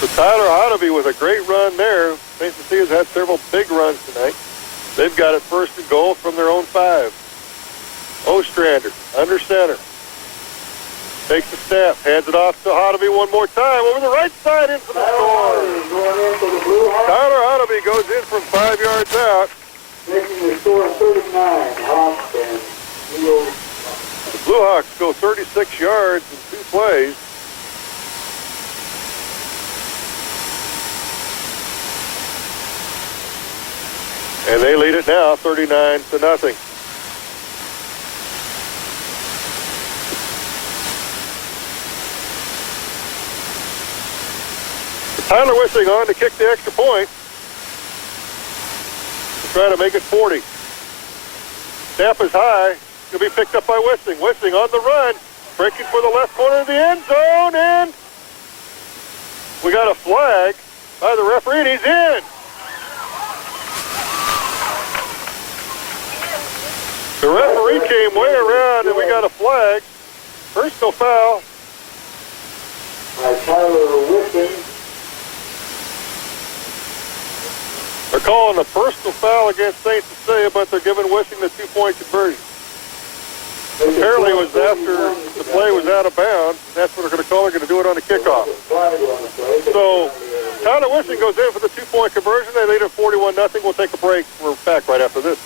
So Tyler Hotteby with a great run there. St. Cecilia's had several big runs tonight. They've got it first and goal from their own 5. Ostrander, under center. Takes the snap, hands it off to Hotteby one more time. Over the right side into the score. Tyler Hotteby goes in from 5 yards out. Making the score 39. Hawks and Eagles. The Blue Hawks go 36 yards in 2 plays. And they lead it now 39-0. Tyler Wissing on to kick the extra point to try to make it 40. Snap is high. He'll be picked up by Wissing. Wissing on the run, breaking for the left corner of the end zone, and we got a flag by the referee, and he's in. The referee came way around, and we got a flag. Personal foul. By Tyler Wissing. They're calling a personal foul against St. Cecilia, but they're giving Wissing the 2-point conversion. Apparently it was after the play was out of bounds. That's what they're going to call. They're going to do it on the kickoff. So Tyler Wissing goes in for the 2-point conversion. They lead at 41-0. We'll take a break. We're back right after this.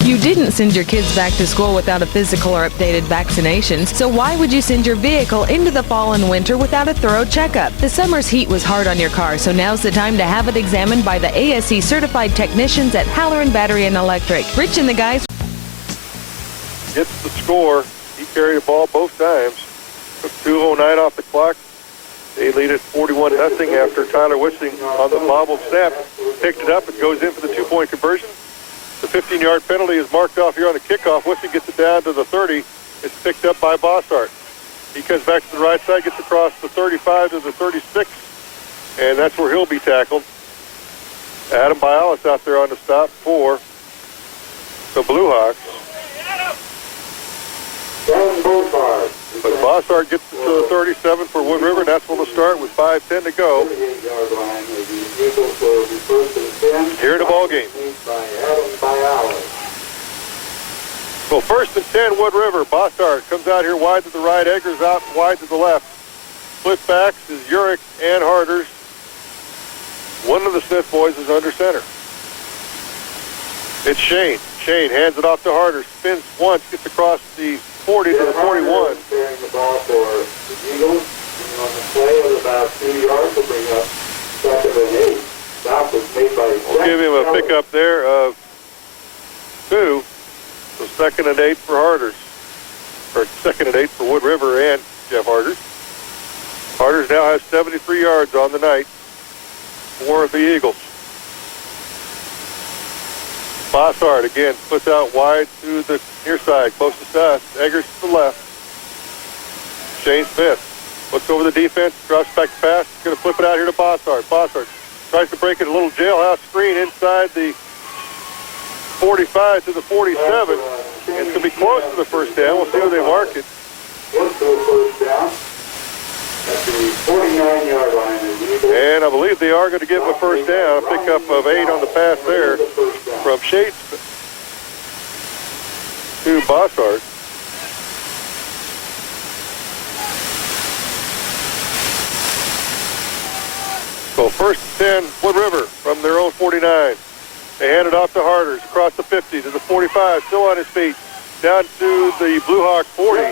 You didn't send your kids back to school without a physical or updated vaccinations, so why would you send your vehicle into the fall and winter without a thorough checkup? The summer's heat was hard on your car, so now's the time to have it examined by the ASE certified technicians at Halloran Battery and Electric. Rich and the guys Gets the score. He carried the ball both times. Took 2:09 off the clock. They lead at 41-0 after Tyler Wissing on the bobbled snap picked it up and goes in for the 2-point conversion. The 15-yard penalty is marked off here on the kickoff. Wissing gets it down to the 30. It's picked up by Bossart. He comes back to the right side, gets across the 35 to the 36, and that's where he'll be tackled. Adam Bialis out there on the stop for the Blue Hawks. But Bossart gets it to the 37 for Wood River, and that's where we'll start with 5:10 to go. Here in the ball game. So 1st and 10, Wood River. Bossart comes out here wide to the right. Eggers out wide to the left. Split backs is Urick and Harders. One of the Smith boys is under center. It's Shane. Shane hands it off to Harders. Spins once, gets across the 40 to the 41. Carrying the ball for the Eagles. And on the play of about 2 yards to bring up 2nd and 8. Stop was made by We'll give him a pickup there of 2. So 2nd and 8 for Harders. Or 2nd and 8 for Wood River and Jeff Harders. Harders now has 73 yards on the night for the Eagles. Bossart again splits out wide to the near side, closest to us. Eggers to the left. Shane Smith looks over the defense, drops back to pass. He's going to flip it out here to Bossart. Bossart tries to break it, a little jailhouse screen inside the 45 to the 47. It's going to be close to the first down. We'll see where they mark it. Close to the first down. At the 49-yard line. And I believe they are going to give him a first down. A pickup of 8 on the pass there from Shades to Bossart. So 1st and 10, Wood River from their own 49. They hand it off to Harders across the 50 to the 45, still on his feet. down to the Blue Hawk 40.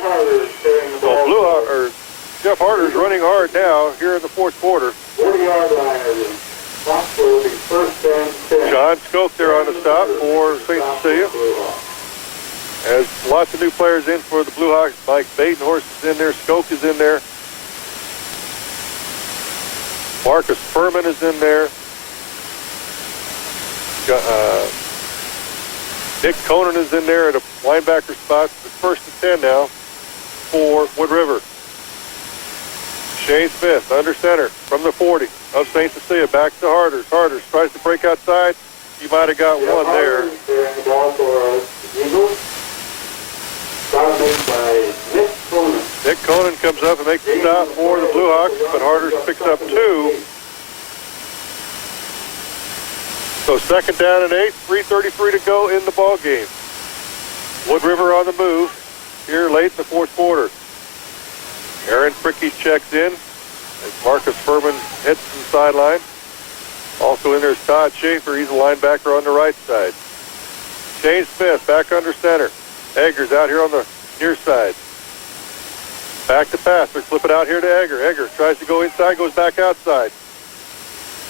So Jeff Harder's running hard now here in the fourth quarter. 40-yard line. Clock will be first and 10. John Skoke there on the stop for St. Cecilia. As lots of new players in for the Blue Hawks. Mike Badenhorst is in there. Skoke is in there. Marcus Furman is in there. Nick Conan is in there at a linebacker spot. The first and 10 now for Wood River. Shane Smith under center from the 40 of St. Cecilia. Back to Harders. Harders tries to break outside. He might have got one there. The ball for the Eagles. Stop made by Nick Conan. Nick Conan comes up and makes the stop for the Blue Hawks, but Harders picks up 2. So second down and 8, 3:33 to go in the ball game. Wood River on the move here late in the fourth quarter. Aaron Fricky checks in as Marcus Furman hits the sideline. Also in there is Todd Schaefer. He's a linebacker on the right side. Shane Smith back under center. Eggers out here on the near side. Back to pass. They're flipping out here to Egger. Egger tries to go inside, goes back outside.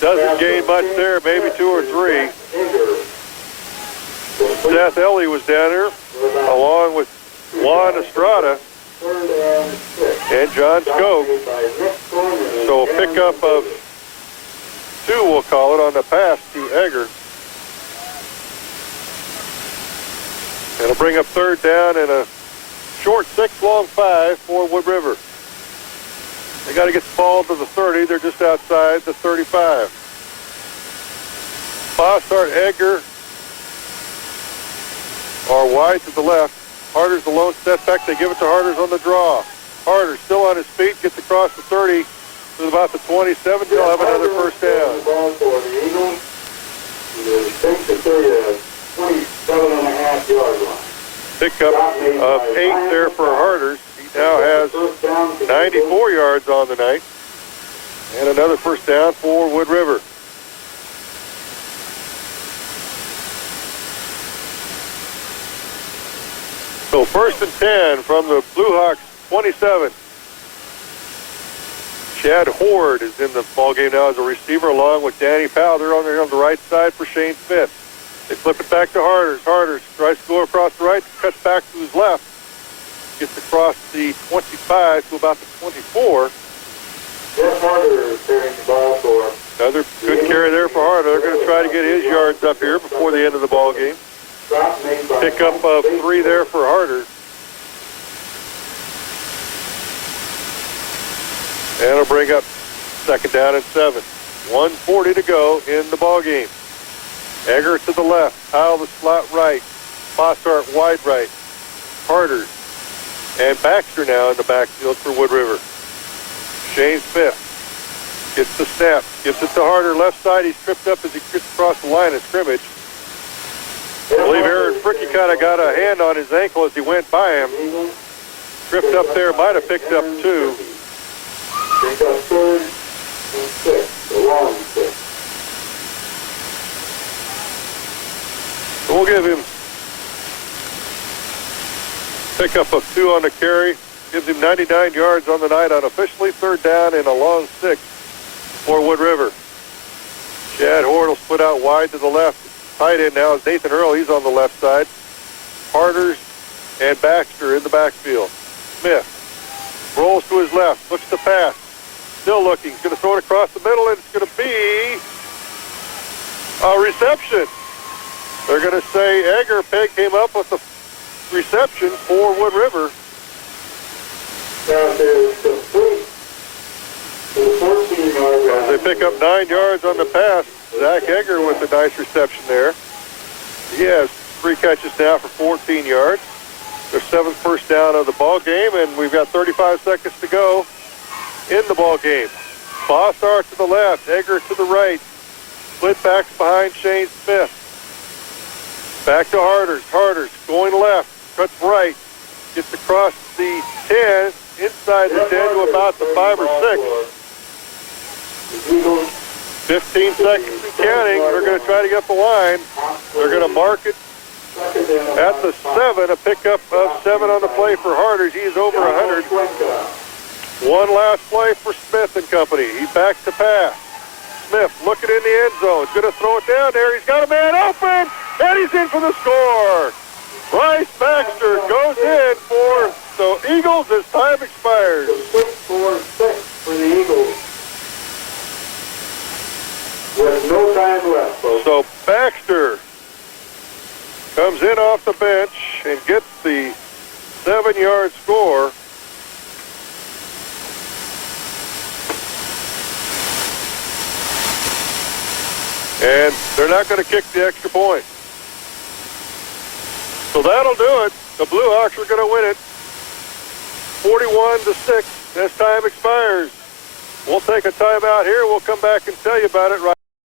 Doesn't gain much there, maybe 2 or 3. Seth Ellie was down here along with Juan Estrada and John Skoke. So a pickup of 2, we'll call it, on the pass to Egger. It'll bring up third down and a short 6, long 5 for Wood River. They got to get the ball to the 30. They're just outside the 35. Bossart, Egger are wide to the left. Harder's the lone setback. They give it to Harders on the draw. Harder still on his feet, gets across the 30 to about the 27. He'll have another first down. Ball for the Eagles. The St. Cecilia 27.5-yard line. Pickup of 8 there for Harders. He now has 94 yards on the night. And another first down for Wood River. So first and 10 from the Blue Hawks 27. Chad Horde is in the ballgame now as a receiver along with Danny Powell. They're on the right side for Shane Smith. They flip it back to Harders. Harders tries to go across the right, cuts back to his left. Gets across the 25 to about the 24. Jeff Harder is carrying the ball for Another good carry there for Harder. They're going to try to get his yards up here before the end of the ball game. Pickup of 3 there for Harder. And it'll bring up second down and 7. 1:40 to go in the ball game. Egger to the left. Powell the slot right. Bossart wide right. Harder. And Baxter now in the backfield for Wood River. Shane Smith gets the snap. Gives it to Harder. Left side. He's tripped up as he gets across the line of scrimmage. I believe Aaron Fricky kind of got a hand on his ankle as he went by him. Tripped up there. Might have picked up 2. They got third and 6. The long 6. So we'll give him pickup of 2 on the carry. Gives him 99 yards on the night unofficially. Third down and a long 6 for Wood River. Chad Horde will split out wide to the left. Tight end now is Nathan Earl. He's on the left side. Harders and Baxter in the backfield. Smith rolls to his left. Looks to pass. Still looking. He's going to throw it across the middle, and it's going to be a reception. They're going to say Egger came up with the reception for Wood River. That is complete. The 14-yard line. As they pick up 9 yards on the pass, Zach Egger with a nice reception there. He has 3 catches now for 14 yards. Their 7th first down of the ball game, and we've got 35 seconds to go in the ball game. Bossart to the left, Egger to the right. Split backs behind Shane Smith. Back to Harders. Harders going left, cuts right, gets across the 10, inside the 10 to about the 5 or 6. 15 seconds and counting. They're going to try to get the line. They're going to mark it At the 7, a pickup of 7 on the play for Harders. He's over 100. One last play for Smith and company. He backs the pass. Smith looking in the end zone. He's going to throw it down there. He's got a man open, and he's in for the score. Bryce Baxter goes in for the Eagles as time expires. 6 for the Eagles. With no time left, folks. So Baxter comes in off the bench and gets the 7-yard score. And they're not going to kick the extra point. So that'll do it. The Blue Hawks are going to win it 41-6 as time expires. We'll take a timeout here. We'll come back and tell you about it right